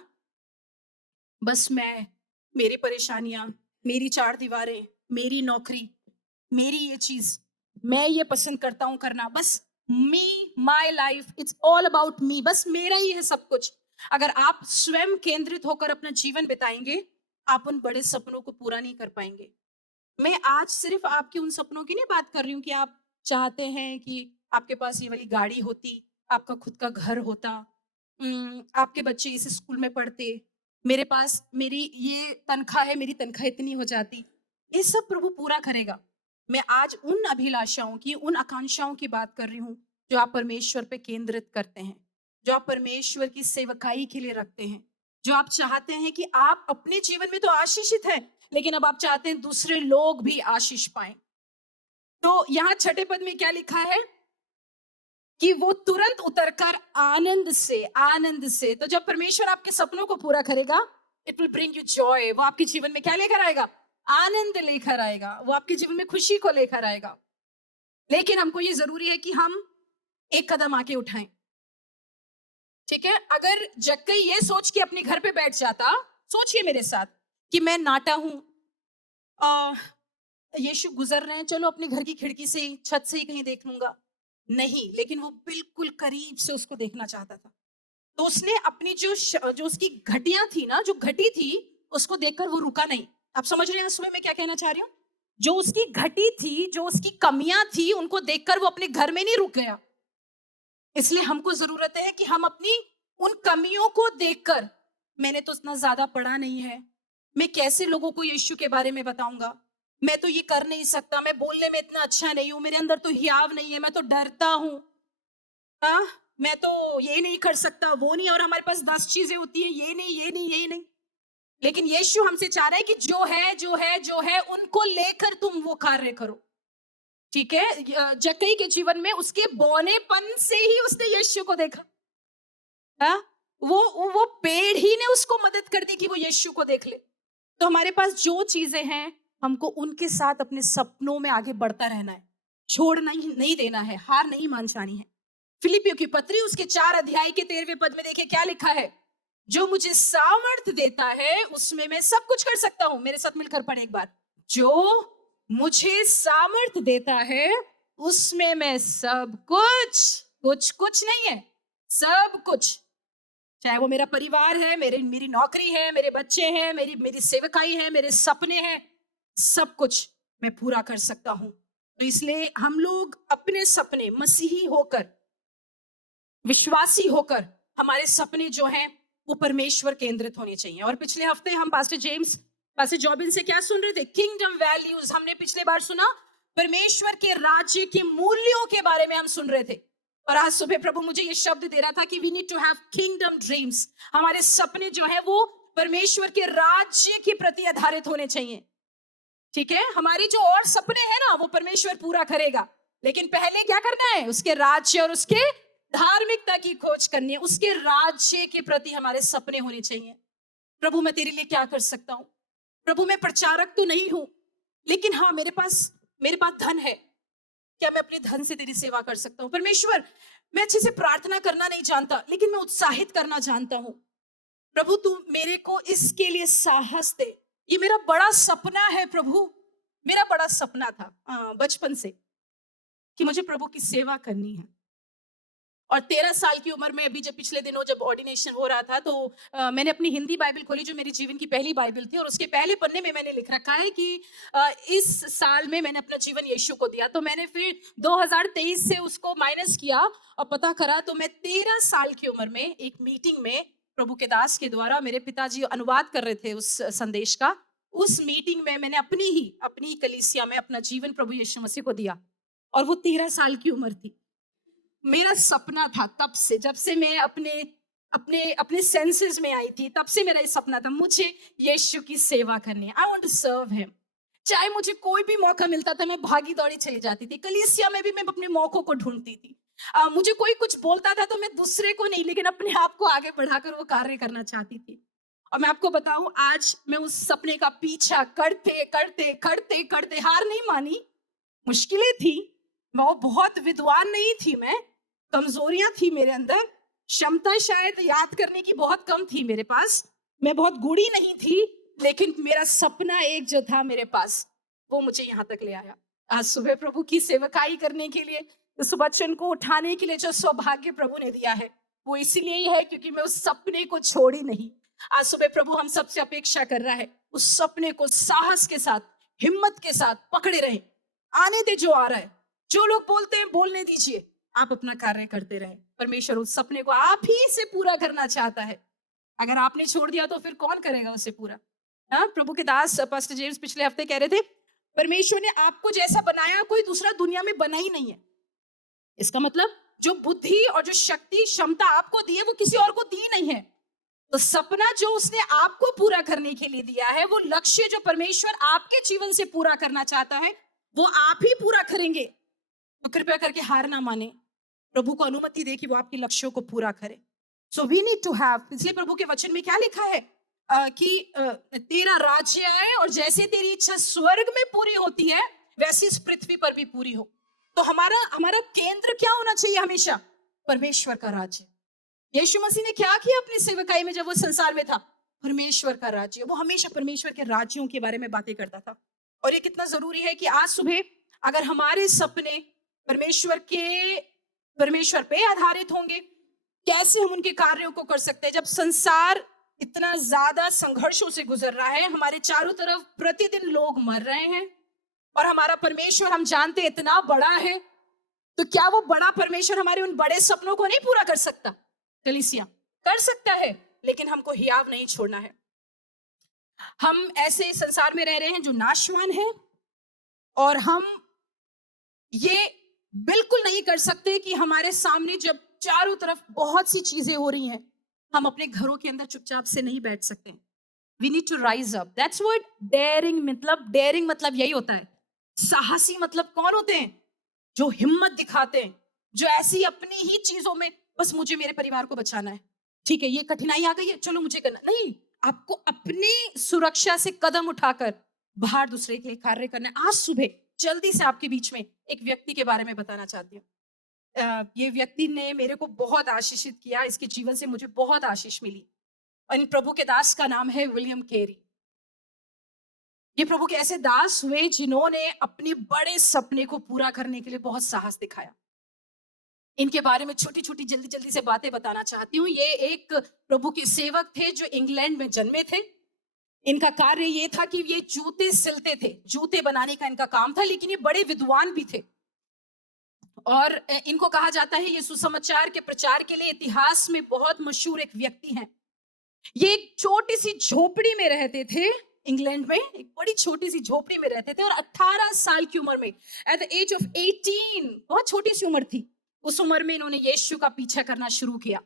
बस मेरी परेशानियां, मेरी 4 दीवारें, मेरी नौकरी, मेरी ये चीज, मैं ये पसंद करता हूं करना, बस me, my life, it's all about me, बस मेरा ही है सब कुछ। अगर आप स्वयं केंद्रित होकर अपना जीवन बिताएंगे, आप उन बड़े सपनों को पूरा नहीं कर पाएंगे। मैं आज सिर्फ आपके उन सपनों की नहीं बात कर रही हूँ कि आप चाहते हैं कि आपके पास ये वाली गाड़ी होती, आपका खुद का घर होता, आपके बच्चे इस स्कूल में पढ़ते, मेरे पास मेरी ये तनख्वाह है, मेरी तनख्वाह इतनी हो जाती। ये सब प्रभु पूरा करेगा। मैं आज उन अभिलाषाओं की, उन आकांक्षाओं की बात कर रही हूँ जो आप परमेश्वर पे केंद्रित करते हैं, जो आप परमेश्वर की सेवकाई के लिए रखते हैं, जो आप चाहते हैं कि आप अपने जीवन में तो आशीषित हैं, लेकिन अब आप चाहते हैं दूसरे लोग भी आशीष पाएं। तो यहाँ 6 पद में क्या लिखा है कि वो तुरंत उतरकर आनंद से, तो जब परमेश्वर आपके सपनों को पूरा करेगा, it will bring you Joy. वो आपके जीवन में क्या लेकर आएगा? आनंद लेकर आएगा, वो आपके जीवन में खुशी को लेकर आएगा। लेकिन हमको ये जरूरी है कि हम एक कदम आके उठाएं। ठीक है? अगर जक्कई ये सोच के अपने घर पे बैठ जाता, सोचिए मेरे साथ कि मैं नाटा हूं, यीशु गुजर रहे हैं, चलो अपने घर की खिड़की से ही, छत से ही कहीं देख लूंगा, नहीं। लेकिन वो बिल्कुल करीब से उसको देखना चाहता था। तो उसने अपनी जो उसकी घटियां थी ना, जो घटी थी, उसको देखकर वो रुका नहीं। आप समझ रहे हैं सुबह मैं क्या कहना चाह रही हूँ? जो उसकी घटी थी, जो उसकी कमियां थी, उनको देखकर वो अपने घर में नहीं रुक गया। इसलिए हमको जरूरत है कि हम अपनी उन कमियों को देखकर, मैंने तो इतना ज्यादा पढ़ा नहीं है, मैं कैसे लोगों को यीशु के बारे में बताऊंगा, मैं तो ये कर नहीं सकता, मैं बोलने में इतना अच्छा नहीं हूं, मेरे अंदर तो हियाव नहीं है, मैं तो डरता हूं, हाँ, मैं तो ये नहीं कर सकता, वो नहीं, और हमारे पास 10 चीजें होती है, ये नहीं। लेकिन यीशु हमसे चाह रहा है कि जो है उनको लेकर तुम वो कार्य करो। ठीक है? जक्कई के जीवन में उसके बौनेपन से ही उसने यीशु को देखा। हाँ? वो पेड़ ही ने उसको मदद कर दी कि वो यीशु को देख ले। तो हमारे पास जो चीजें हैं, हमको उनके साथ अपने सपनों में आगे बढ़ता रहना है, छोड़ना नहीं देना है, हार नहीं मान जानी है। फिलिपियों की पत्री उसके 4 अध्याय के 13वें पद में देखिए क्या लिखा है, जो मुझे सामर्थ्य देता है उसमें मैं सब कुछ कर सकता हूं। मेरे साथ मिलकर पढ़े एक बार, जो मुझे सामर्थ्य देता है उसमें मैं सब कुछ नहीं है, सब कुछ, चाहे वो मेरा परिवार है, मेरी नौकरी है, मेरे बच्चे हैं, मेरी सेवकाई है, मेरे सपने हैं, सब कुछ मैं पूरा कर सकता हूँ। तो इसलिए हम लोग अपने सपने मसीही होकर, विश्वासी होकर, हमारे सपने जो हैं वो परमेश्वर केंद्रित होने चाहिए। और पिछले हफ्ते हम पास्टर जॉबिन से क्या सुन रहे थे? Kingdom values. हमने पिछले बार सुना परमेश्वर के राज्य के मूल्यों के बारे में हम सुन रहे थे। और आज सुबह प्रभु मुझे ये शब्द दे रहा था कि we need to have kingdom dreams. हमारे सपने जो है वो परमेश्वर के राज्य के प्रति आधारित होने चाहिए। ठीक है, हमारी जो और सपने हैं ना वो परमेश्वर पूरा करेगा, लेकिन पहले क्या करना है? उसके राज्य और उसके धार्मिकता की खोज करनी है। उसके राज्य के प्रति हमारे सपने होने चाहिए। प्रभु मैं तेरे लिए क्या कर सकता हूँ? प्रभु मैं प्रचारक तो नहीं हूं, लेकिन हाँ मेरे पास धन है। क्या मैं अपने धन से तेरी सेवा कर सकता हूँ? परमेश्वर मैं अच्छे से प्रार्थना करना नहीं जानता, लेकिन मैं उत्साहित करना जानता हूँ। प्रभु तू मेरे को इसके लिए साहस दे। ये मेरा बड़ा सपना है प्रभु। मेरा बड़ा सपना था बचपन से कि मुझे प्रभु की सेवा करनी है। और 13 साल की उम्र में अभी जब पिछले दिनों जब ऑर्डिनेशन हो रहा था तो मैंने अपनी हिंदी बाइबल खोली जो मेरी जीवन की पहली बाइबल थी, और उसके पहले पन्ने में मैंने लिख रखा है कि इस साल में मैंने अपना जीवन यीशु को दिया। तो मैंने फिर 2023 से उसको माइनस किया और पता करा तो मैं 13 साल की उम्र में एक मीटिंग में प्रभु के दास के द्वारा, मेरे पिताजी अनुवाद कर रहे थे उस संदेश का, उस मीटिंग में मैंने अपनी कलीसिया में अपना जीवन प्रभु यीशु मसीह को दिया। और वो 13 साल की उम्र थी। मेरा सपना था तब से, जब से मैं अपने अपने अपने सेंसेस में आई थी, तब से मेरा ये सपना था मुझे यीशु की सेवा करनी है। I want to serve him. चाहे मुझे कोई भी मौका मिलता था मैं भागी दौड़ी चली जाती थी। कलीसिया में भी मैं अपने मौकों को ढूंढती थी। मुझे कोई कुछ बोलता था तो मैं दूसरे को नहीं, लेकिन अपने आप को आगे बढ़ाकर वो कार्य करना चाहती थी। और मैं आपको बताऊं, आज मैं उस सपने का पीछा करते करते करते करते हार नहीं मानी। मुश्किलें थी, मैं वो बहुत विद्वान नहीं थी, मैं कमजोरियां थी मेरे अंदर, क्षमता शायद याद करने की बहुत कम थी मेरे पास, मैं बहुत गुड़ी नहीं थी, लेकिन मेरा सपना एक जो था मेरे पास वो मुझे यहाँ तक ले आया। आज सुबह प्रभु की सेवकाई करने के लिए, उस वचन को उठाने के लिए जो सौभाग्य प्रभु ने दिया है वो इसीलिए ही है क्योंकि मैं उस सपने को छोड़ी नहीं। आज सुबह प्रभु हम सबसे अपेक्षा कर रहा है उस सपने को साहस के साथ, हिम्मत के साथ पकड़े रहे। आने दे जो आ रहा है, जो लोग बोलते हैं बोलने दीजिए, आप अपना कार्य करते रहे। परमेश्वर उस सपने को आप ही से पूरा करना चाहता है। अगर आपने छोड़ दिया तो फिर कौन करेगा उसे पूरा? हाँ, प्रभु के दास पास्टर जेम्स पिछले हफ्ते कह रहे थे परमेश्वर ने आपको जैसा बनाया कोई दूसरा दुनिया में बना ही नहीं है। इसका मतलब जो बुद्धि और जो शक्ति क्षमता आपको दी है वो किसी और को दी नहीं है। तो सपना जो उसने आपको पूरा करने के लिए दिया है, वो लक्ष्य जो परमेश्वर आपके जीवन से पूरा करना चाहता है वो आप ही पूरा करेंगे। तो कृपया करके हार ना माने, प्रभु को अनुमति दे कि वो आपके लक्ष्यों को पूरा करे। So we need to have, इसलिए प्रभु के वचन में क्या लिखा है कि तेरा राज्य आए और जैसे तेरी इच्छा स्वर्ग में पूरी होती है वैसे इस पृथ्वी पर भी पूरी हो। तो हमारा केंद्र क्या होना चाहिए? हमेशा परमेश्वर का राज्य। यीशु मसीह ने क्या किया अपनी सेवकाई में जब वो संसार में था? परमेश्वर का राज्य। वो हमेशा परमेश्वर के राज्यों के बारे में बातें करता था। और ये कितना जरूरी है कि आज सुबह अगर हमारे सपने परमेश्वर पे आधारित होंगे, कैसे हम उनके कार्यों को कर सकते हैं? जब संसार इतना ज्यादा संघर्षों से गुजर रहा है, हमारे चारों तरफ प्रतिदिन लोग मर रहे हैं, और हमारा परमेश्वर हम जानते इतना बड़ा है, तो क्या वो बड़ा परमेश्वर हमारे उन बड़े सपनों को नहीं पूरा कर सकता? कलीसिया कर सकता है, लेकिन हमको हियाव नहीं छोड़ना है। हम ऐसे संसार में रह रहे हैं जो नाशवान है, और हम ये बिल्कुल नहीं कर सकते कि हमारे सामने जब चारों तरफ बहुत सी चीजें हो रही हैं, हम अपने घरों के अंदर चुपचाप से नहीं बैठ सकते। We need to rise up. That's what daring मतलब यही होता है। साहसी मतलब कौन होते हैं? जो हिम्मत दिखाते हैं, जो ऐसी अपनी ही चीजों में बस मुझे मेरे परिवार को बचाना है, ठीक है ये कठिनाई आ गई है चलो मुझे करना नहीं, आपको अपनी सुरक्षा से कदम उठाकर बाहर दूसरे के लिए कार्य करना है। आज सुबह जल्दी से आपके बीच में एक व्यक्ति के बारे में बताना चाहती हूँ। ये व्यक्ति ने मेरे को बहुत आशीषित किया, इसके जीवन से मुझे बहुत आशीष मिली। और इन प्रभु के दास का नाम है विलियम कैरी। ये प्रभु के ऐसे दास हुए जिन्होंने अपने बड़े सपने को पूरा करने के लिए बहुत साहस दिखाया। इनके बारे में छोटी छोटी जल्दी जल्दी से बातें बताना चाहती हूँ। ये एक प्रभु के सेवक थे जो इंग्लैंड में जन्मे थे, इनका कार्य ये था कि ये जूते सिलते थे, जूते बनाने का इनका काम था, लेकिन ये बड़े विद्वान भी थे। और इनको कहा जाता है ये सुसमाचार के प्रचार के लिए इतिहास में बहुत मशहूर एक व्यक्ति हैं। ये एक छोटी सी झोपड़ी में रहते थे, इंग्लैंड में एक बड़ी छोटी सी झोपड़ी में रहते थे, और 18 साल की उम्र में, एट द एज ऑफ 18, बहुत छोटी सी उम्र थी, उस उम्र में इन्होंने यीशु का पीछा करना शुरू किया।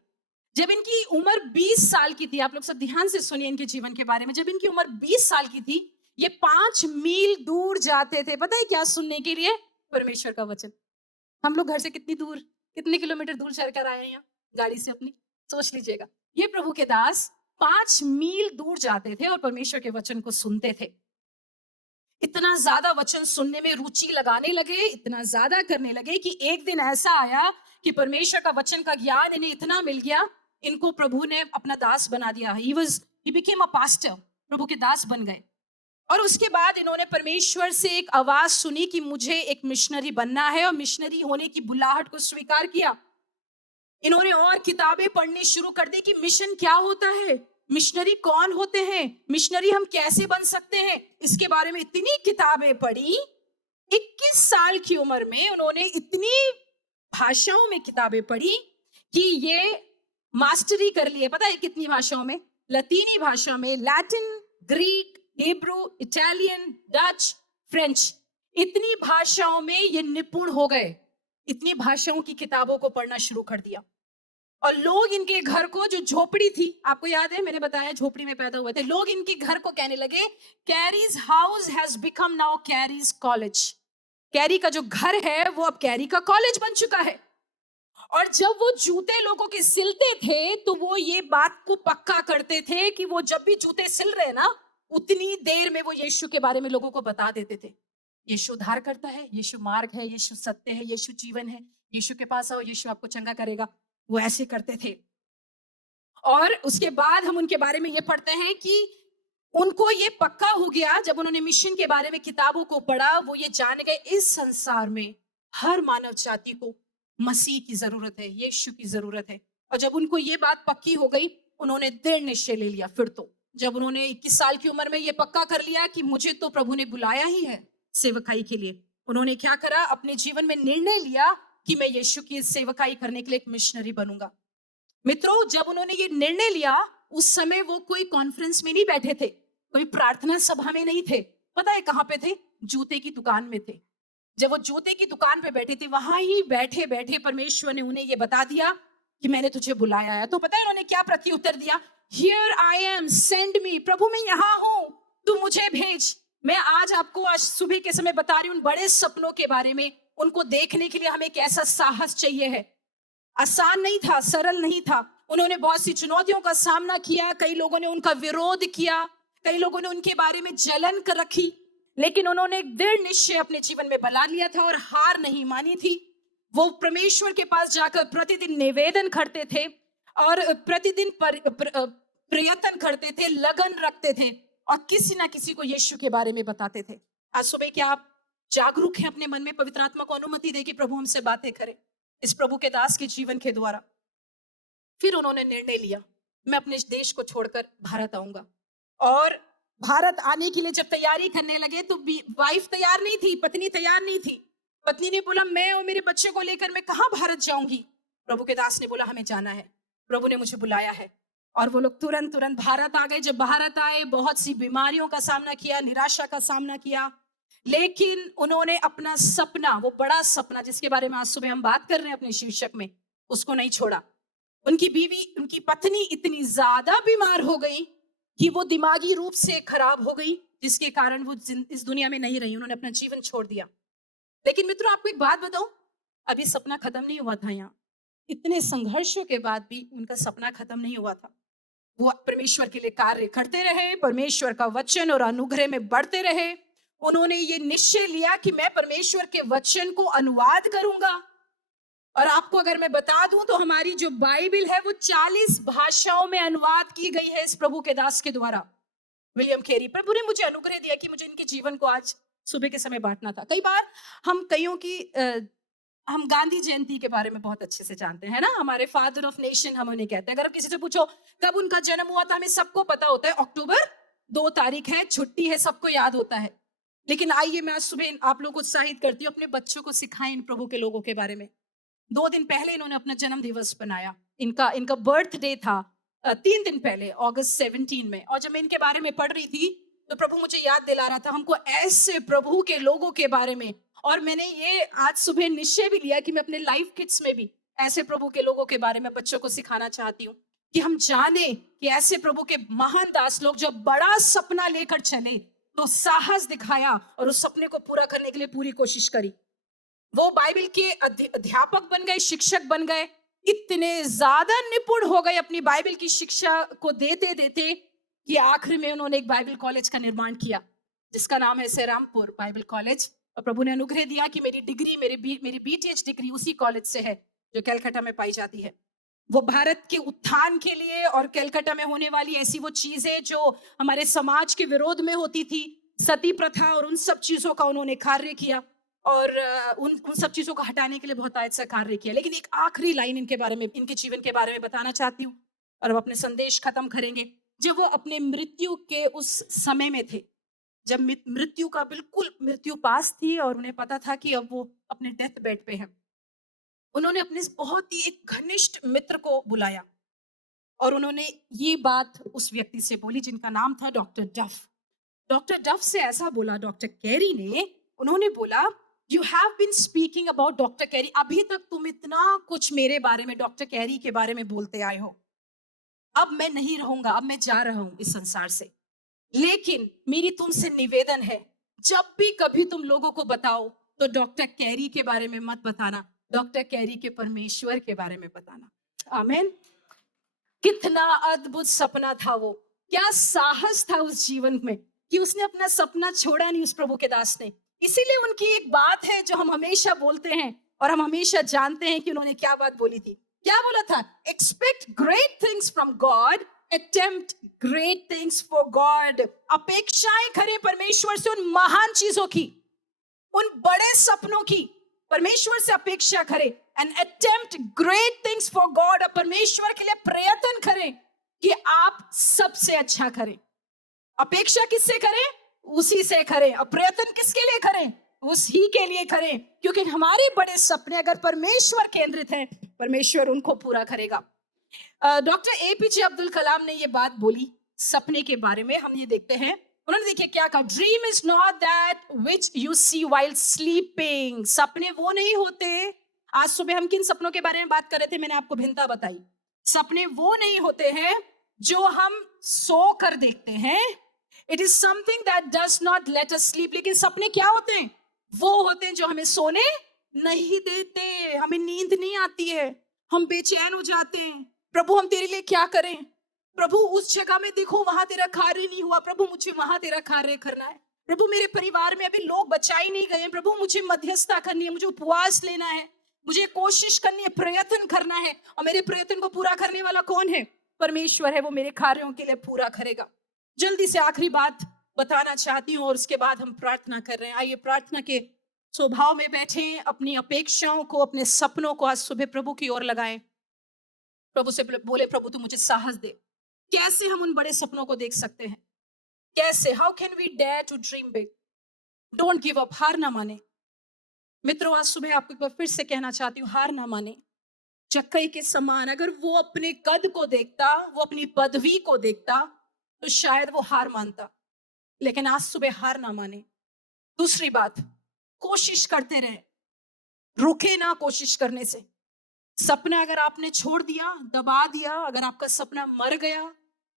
जब इनकी उम्र 20 साल की थी, आप लोग सब ध्यान से सुनिए इनके जीवन के बारे में, जब इनकी उम्र 20 साल की थी, ये 5 मील दूर जाते थे, पता है क्या सुनने के लिए? परमेश्वर का वचन। हम लोग घर से कितनी दूर, कितने किलोमीटर दूर चलकर आए हैं यहाँ गाड़ी से अपनी, सोच लीजिएगा। ये प्रभु के दास 5 मील दूर जाते थे और परमेश्वर के वचन को सुनते थे। इतना ज्यादा वचन सुनने में रुचि लगाने लगे, इतना ज्यादा करने लगे कि एक दिन ऐसा आया कि परमेश्वर का वचन का ज्ञान इन्हें इतना मिल गया, इनको प्रभु ने अपना दास बना दिया। he became a pastor, प्रभु के दास बन गए। और उसके बाद इन्होंने परमेश्वर से एक आवाज सुनी कि मुझे एक मिशनरी बनना है, और मिशनरी होने की बुलाहट को स्वीकार किया। इन्होंने और किताबें पढ़नी शुरू कर दी कि मिशन क्या होता है, मिशनरी कौन होते हैं, मिशनरी हम कैसे बन सकते हैं, इसके बारे में इतनी किताबें पढ़ी। 21 साल की उम्र में उन्होंने इतनी भाषाओं में किताबें पढ़ी कि ये मास्टरी कर लिए। पता है कितनी भाषाओं में? लतीनी भाषा में, Latin, Greek, Hebrew, Italian, Dutch, French, इतनी भाषाओं में ये निपुण हो गए। इतनी भाषाओं की किताबों को पढ़ना शुरू कर दिया। और लोग इनके घर को, जो झोपड़ी थी, आपको याद है मैंने बताया झोपड़ी में पैदा हुए थे, लोग इनके घर को कहने लगे, carries house has become now carries college. Carry का जो घर है वो अब कैरी का कॉलेज बन चुका है। और जब वो जूते लोगों के सिलते थे तो वो ये बात को पक्का करते थे कि वो जब भी जूते सिल रहे ना, उतनी देर में वो यीशु के बारे में लोगों को बता देते थे। यीशु उद्धार करता है, यीशु मार्ग है, यीशु सत्य है, यीशु जीवन है, यीशु के पास आओ, यीशु आपको चंगा करेगा। वो ऐसे करते थे। और उसके बाद हम उनके बारे में ये पढ़ते हैं कि उनको ये पक्का हो गया, जब उन्होंने मिशन के बारे में किताबों को पढ़ा, वो ये जान गए इस संसार में हर मानव जाति को मसीह की जरूरत है, यीशु की जरूरत है। और जब उनको ये बात पक्की हो गई, उन्होंने दृढ़ निश्चय ले लिया। फिर तो जब उन्होंने 21 साल की उम्र में ये पक्का कर लिया कि मुझे तो प्रभु ने बुलाया ही है सेवकाई के लिए, उन्होंने क्या करा? अपने जीवन में निर्णय लिया कि मैं यीशु की सेवकाई करने के लिए एक मिशनरी बनूंगा। मित्रों, जब उन्होंने ये निर्णय लिया, उस समय वो कोई कॉन्फ्रेंस में नहीं बैठे थे, कोई प्रार्थना सभा में नहीं थे। पता है कहां पे थे? जूते की दुकान में थे। जब वो जूते की दुकान पे बैठे थे, वहां ही बैठे बैठे परमेश्वर ने उन्हें ये बता दिया कि मैंने तुझे बुलाया है। तो पता है उन्होंने क्या प्रत्युत्तर दिया? Here I am, send me. प्रभु मैं यहाँ हूं, तू मुझे भेज। मैं आज आपको, आज सुबह के समय बता रही हूं उन बड़े सपनों के बारे में। उनको देखने के लिए हमें एक ऐसा साहस चाहिए है। आसान नहीं था, सरल नहीं था। उन्होंने बहुत सी चुनौतियों का सामना किया, कई लोगों ने उनका विरोध किया, कई लोगों ने उनके बारे में जलन कर रखी, लेकिन उन्होंने एक दृढ़ निश्चय अपने जीवन में बना लिया था और हार नहीं मानी थी। वो परमेश्वर के पास जाकर प्रतिदिन निवेदन करते थे और प्रतिदिन प्रयत्न करते थे, लगन रखते थे और किसी ना किसी को यीशु के बारे में बताते थे। आज सुबह क्या आप जागरूक हैं अपने मन में? पवित्र आत्मा को अनुमति दे कि प्रभु हमसे बातें करे इस प्रभु के दास के जीवन के द्वारा। फिर उन्होंने निर्णय लिया, मैं अपने देश को छोड़कर भारत आऊंगा। और भारत आने के लिए जब तैयारी करने लगे तो वाइफ तैयार नहीं थी, पत्नी तैयार नहीं थी। पत्नी ने बोला, मैं और मेरे बच्चे को लेकर मैं कहां भारत जाऊंगी? प्रभु के दास ने बोला, हमें जाना है, प्रभु ने मुझे बुलाया है। और वो लोग तुरंत भारत आ गए। जब भारत आए, बहुत सी बीमारियों का सामना किया, निराशा का सामना किया, लेकिन उन्होंने अपना सपना, वो बड़ा सपना जिसके बारे में आज सुबह हम बात कर रहे हैं अपने शीर्षक में, उसको नहीं छोड़ा। उनकी बीवी, उनकी पत्नी इतनी ज्यादा बीमार हो गई कि वो दिमागी रूप से खराब हो गई, जिसके कारण वो इस दुनिया में नहीं रही, उन्होंने अपना जीवन छोड़ दिया। लेकिन मित्रों, आपको एक बात बताऊं, अभी सपना खत्म नहीं हुआ था। यहाँ इतने संघर्षों के बाद भी उनका सपना खत्म नहीं हुआ था। वो परमेश्वर के लिए कार्य करते रहे, परमेश्वर का वचन और अनुग्रह में बढ़ते रहे। उन्होंने ये निश्चय लिया कि मैं परमेश्वर के वचन को अनुवाद करूंगा। और आपको अगर मैं बता दूं तो हमारी जो बाइबल है वो 40 भाषाओं में अनुवाद की गई है इस प्रभु के दास के द्वारा, विलियम कैरी। प्रभु ने मुझे अनुग्रह दिया कि मुझे इनके जीवन को आज सुबह के समय बांटना था। कई बार हम गांधी जयंती के बारे में बहुत अच्छे से जानते हैं ना, हमारे फादर ऑफ नेशन हम उन्हें कहते हैं। अगर आप किसी से पूछो कब उनका जन्म हुआ था, हमें सबको पता होता है, अक्टूबर 2 तारीख है, छुट्टी है, सबको याद होता है। लेकिन आइए मैं आज सुबह आप लोगों को उत्साहित करती हूँ, अपने बच्चों को सिखाएं इन प्रभु के लोगों के बारे में। 2 दिन पहले इन्होंने अपना जन्म दिवस बनाया। इनका इनका बर्थडे था 3 दिन पहले, अगस्त 17 में। और जब मैं इनके बारे में पढ़ रही थी तो प्रभु मुझे याद दिला रहा था हमको ऐसे प्रभु के लोगों के बारे में। और मैंने ये आज सुबह निश्चय भी लिया कि मैं अपने लाइफ किड्स में भी ऐसे प्रभु के लोगों के बारे में बच्चों को सिखाना चाहती हूँ, कि हम जाने कि ऐसे प्रभु के महान दास लोग जो बड़ा सपना लेकर चले तो साहस दिखाया और उस सपने को पूरा करने के लिए पूरी कोशिश करी। वो बाइबल के अध्यापक बन गए, शिक्षक बन गए, इतने ज्यादा निपुण हो गए अपनी बाइबल की शिक्षा को देते देते कि आखिर में उन्होंने एक बाइबल कॉलेज का निर्माण किया जिसका नाम है सेरामपुर बाइबल कॉलेज। और प्रभु ने अनुग्रह दिया कि मेरी डिग्री मेरी बीटीएच डिग्री उसी कॉलेज से है जो कलकत्ता में पाई जाती है। वो भारत के उत्थान के लिए और कलकत्ता में होने वाली ऐसी वो चीजें जो हमारे समाज के विरोध में होती थी, सती प्रथा और उन सब चीजों का उन्होंने कार्य किया और उन सब चीजों को हटाने के लिए बहुत अच्छा कार्य किया। लेकिन एक आखिरी लाइन इनके बारे में, इनके जीवन के बारे में बताना चाहती हूँ और अब अपने संदेश खत्म करेंगे। जब वो अपने मृत्यु के उस समय में थे, जब मृत्यु का बिल्कुल मृत्यु पास थी और उन्हें पता था कि अब वो अपने डेथ बेड पे है, उन्होंने अपने बहुत ही एक घनिष्ठ मित्र को बुलाया और उन्होंने ये बात उस व्यक्ति से बोली जिनका नाम था डॉक्टर डफ। डॉक्टर डफ से ऐसा बोला डॉक्टर कैरी ने, उन्होंने बोला you have been speaking about doctor Carey, अभी तक तुम इतना कुछ मेरे बारे में डॉक्टर कैरी के बारे में बोलते आए हो। अब मैं नहीं रहूंगा, अब मैं जा रहा हूं इस संसार से, लेकिन मेरी तुमसे निवेदन है जब भी कभी तुम लोगों को बताओ तो डॉक्टर कैरी के बारे में मत बताना, डॉक्टर कैरी के परमेश्वर के बारे में बताना। आमीन। कितना अद्भुत सपना था वो, क्या साहस था उस जीवन में कि उसने अपना सपना छोड़ा नहीं उस प्रभु के दास ने। इसीलिए उनकी एक बात है जो हम हमेशा बोलते हैं और हम हमेशा जानते हैं कि उन्होंने क्या बात बोली थी। क्या बोला था? Expect great things from God, attempt great things for God. अपेक्षाएं करें परमेश्वर से उन महान चीजों की, उन बड़े सपनों की, परमेश्वर से अपेक्षा करें। And attempt great things for God, और परमेश्वर के लिए प्रयत्न करें कि आप सबसे अच्छा करें। अपेक्षा किससे करें? उसी से करें। और प्रयत्न किसके लिए करें? उसी के लिए करें, क्योंकि हमारे बड़े सपने अगर परमेश्वर केंद्रित हैं, परमेश्वर उनको पूरा करेगा। डॉक्टर एपीजे अब्दुल कलाम ने ये बात बोली सपने के बारे में, हम ये देखते हैं। उन्होंने देखिए क्या कहा, dream is not that which you see while sleeping. सपने वो नहीं होते। आज सुबह हम किन सपनों के बारे में बात कर रहे थे, मैंने आपको भिन्नता बताई। सपने वो नहीं होते हैं जो हम सो कर देखते हैं। It is something that does not let us sleep. लेकिन सपने क्या होते हैं? वो होते हैं जो हमें सोने नहीं देते, हमें नींद नहीं आती है, हम बेचैन हो जाते हैं। प्रभु हम तेरे लिए क्या करें? प्रभु उस जगह में देखो वहां तेरा कार्य नहीं हुआ, प्रभु मुझे वहां तेरा कार्य करना है। प्रभु मेरे परिवार में अभी लोग बचाए नहीं गए, प्रभु मुझे मध्यस्थता करनी है, मुझे उपवास लेना है, मुझे कोशिश करनी है, प्रयत्न करना है। और मेरे प्रयत्न को पूरा करने वाला कौन है? परमेश्वर है, वो मेरे कार्यों के लिए पूरा करेगा। जल्दी से आखिरी बात बताना चाहती हूँ और उसके बाद हम प्रार्थना कर रहे हैं। आइए प्रार्थना के स्वभाव में बैठें, अपनी अपेक्षाओं को, अपने सपनों को आज सुबह प्रभु की ओर लगाएं। प्रभु से बोले, प्रभु तू मुझे साहस दे। कैसे हम उन बड़े सपनों को देख सकते हैं? कैसे? How can we dare to dream big? Don't give up, हार ना माने। मित्रों, आज सुबह आपको एक बार फिर से कहना चाहती हूँ, हार ना माने। चक्कई के समान अगर वो अपने कद को देखता, वो अपनी पदवी को देखता, तो शायद वो हार मानता, लेकिन आज सुबह हार ना माने। दूसरी बात, कोशिश करते रहे, रुके ना कोशिश करने से। सपना अगर आपने छोड़ दिया, दबा दिया, अगर आपका सपना मर गया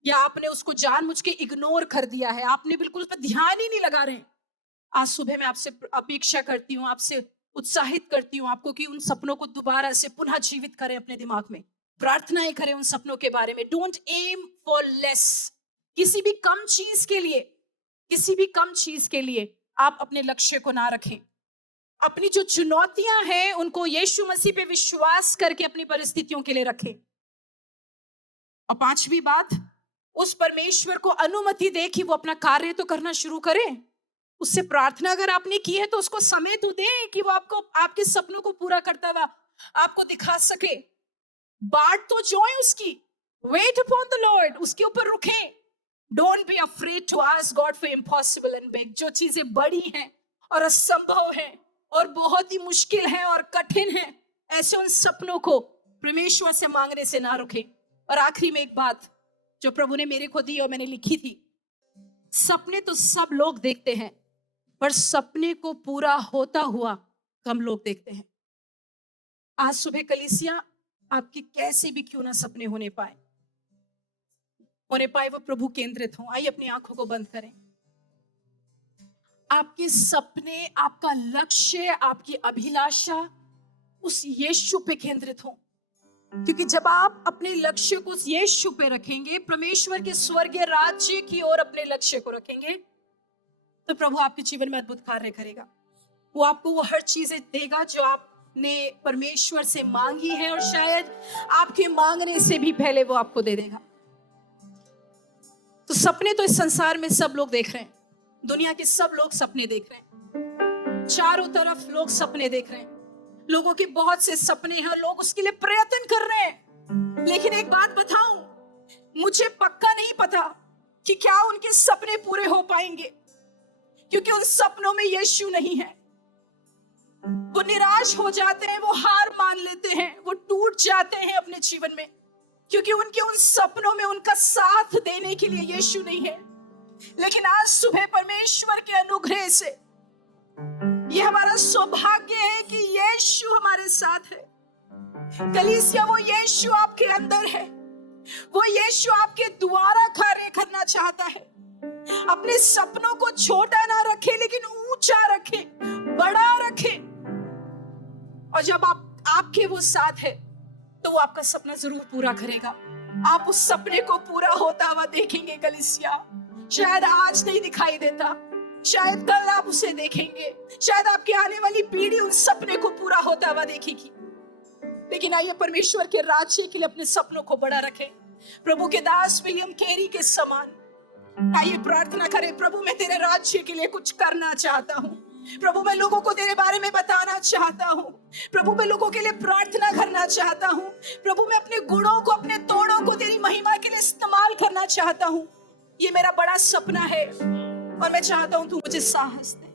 या आपने उसको जानबूझ के इग्नोर कर दिया है, आपने बिल्कुल उस पर ध्यान ही नहीं लगा रहे, आज सुबह मैं आपसे अपेक्षा करती हूँ, आपसे उत्साहित करती हूँ आपको कि उन सपनों को दोबारा से पुनः जीवित करें अपने दिमाग में, प्रार्थनाएं करें उन सपनों के बारे में। Don't aim for less. किसी भी कम चीज के लिए, किसी भी कम चीज के लिए आप अपने लक्ष्य को ना रखें। अपनी जो चुनौतियां हैं उनको यीशु मसीह पे विश्वास करके अपनी परिस्थितियों के लिए रखें। और पांचवी बात, उस परमेश्वर को अनुमति दे कि वो अपना कार्य तो करना शुरू करे। उससे प्रार्थना अगर आपने की है तो उसको समय तो दे कि वो आपको, आपके सपनों को पूरा करता हुआ आपको दिखा सके। बाट तो जोए उसकी, वेट अपॉन द लॉर्ड, उसके ऊपर रुके। Don't be afraid to ask God for impossible and big. जो चीजें बड़ी हैं और असंभव हैं और बहुत ही मुश्किल हैं और कठिन हैं, ऐसे उन सपनों को परमेश्वर से मांगने से ना रुके। और आखिरी में एक बात जो प्रभु ने मेरे को दी और मैंने लिखी थी, सपने तो सब लोग देखते हैं, पर सपने को पूरा होता हुआ कम लोग देखते हैं। आज सुबह कलीसिया, आपके कैसे भी क्यों ना सपने होने पाए वो प्रभु केंद्रित हो। आइए अपनी आंखों को बंद करें। आपके सपने, आपका लक्ष्य, आपकी अभिलाषा उस यीशु पे केंद्रित हो, क्योंकि जब आप अपने लक्ष्य को उस यीशु पे रखेंगे, परमेश्वर के स्वर्गीय राज्य की ओर अपने लक्ष्य को रखेंगे, तो प्रभु आपके जीवन में अद्भुत कार्य करेगा। वो आपको वो हर चीजें देगा जो आपने परमेश्वर से मांगी है, और शायद आपके मांगने से भी पहले वो आपको दे देगा। तो सपने तो इस संसार में सब लोग देख रहे हैं, दुनिया के सब लोग सपने देख रहे हैं, चारों तरफ लोग सपने देख रहे हैं, लोगों के बहुत से सपने हैं, लोग उसके लिए प्रयत्न कर रहे हैं। लेकिन एक बात बताऊं, मुझे पक्का नहीं पता कि क्या उनके सपने पूरे हो पाएंगे, क्योंकि उन सपनों में यीशु नहीं है। वो निराश हो जाते हैं, वो हार मान लेते हैं, वो टूट जाते हैं अपने जीवन में, क्योंकि उनके उन सपनों में उनका साथ देने के लिए यीशु नहीं है। लेकिन आज सुबह परमेश्वर के अनुग्रह से ये हमारा सौभाग्य है कि यीशु हमारे साथ है। कलीसिया, वो यीशु आपके अंदर है, वो यीशु आपके द्वारा कार्य करना चाहता है। अपने सपनों को छोटा ना रखे, लेकिन ऊंचा रखे, बड़ा रखे। और जब आपके वो साथ है, तो वो आपका सपना जरूर पूरा करेगा। आप उस सपने को पूरा होता हुआ देखेंगे कलीसिया। शायद आज नहीं दिखाई देता, शायद कल आप उसे देखेंगे, शायद आपकी आने वाली पीढ़ी उन सपने को पूरा होता हुआ देखेगी। लेकिन आइए परमेश्वर के राज्य के लिए अपने सपनों को बड़ा रखें। प्रभु के दास विलियम कैरी के समान आइए प्रार्थना करें, प्रभु मैं तेरे राज्य के लिए कुछ करना चाहता हूँ। प्रभु मैं लोगों को तेरे बारे में बताना चाहता हूँ। प्रभु मैं लोगों के लिए प्रार्थना करना चाहता हूँ। प्रभु मैं अपने गुणों को, अपने तोड़ों को तेरी महिमा के लिए इस्तेमाल करना चाहता हूँ। ये मेरा बड़ा सपना है और मैं चाहता हूँ तू मुझे साहस दे।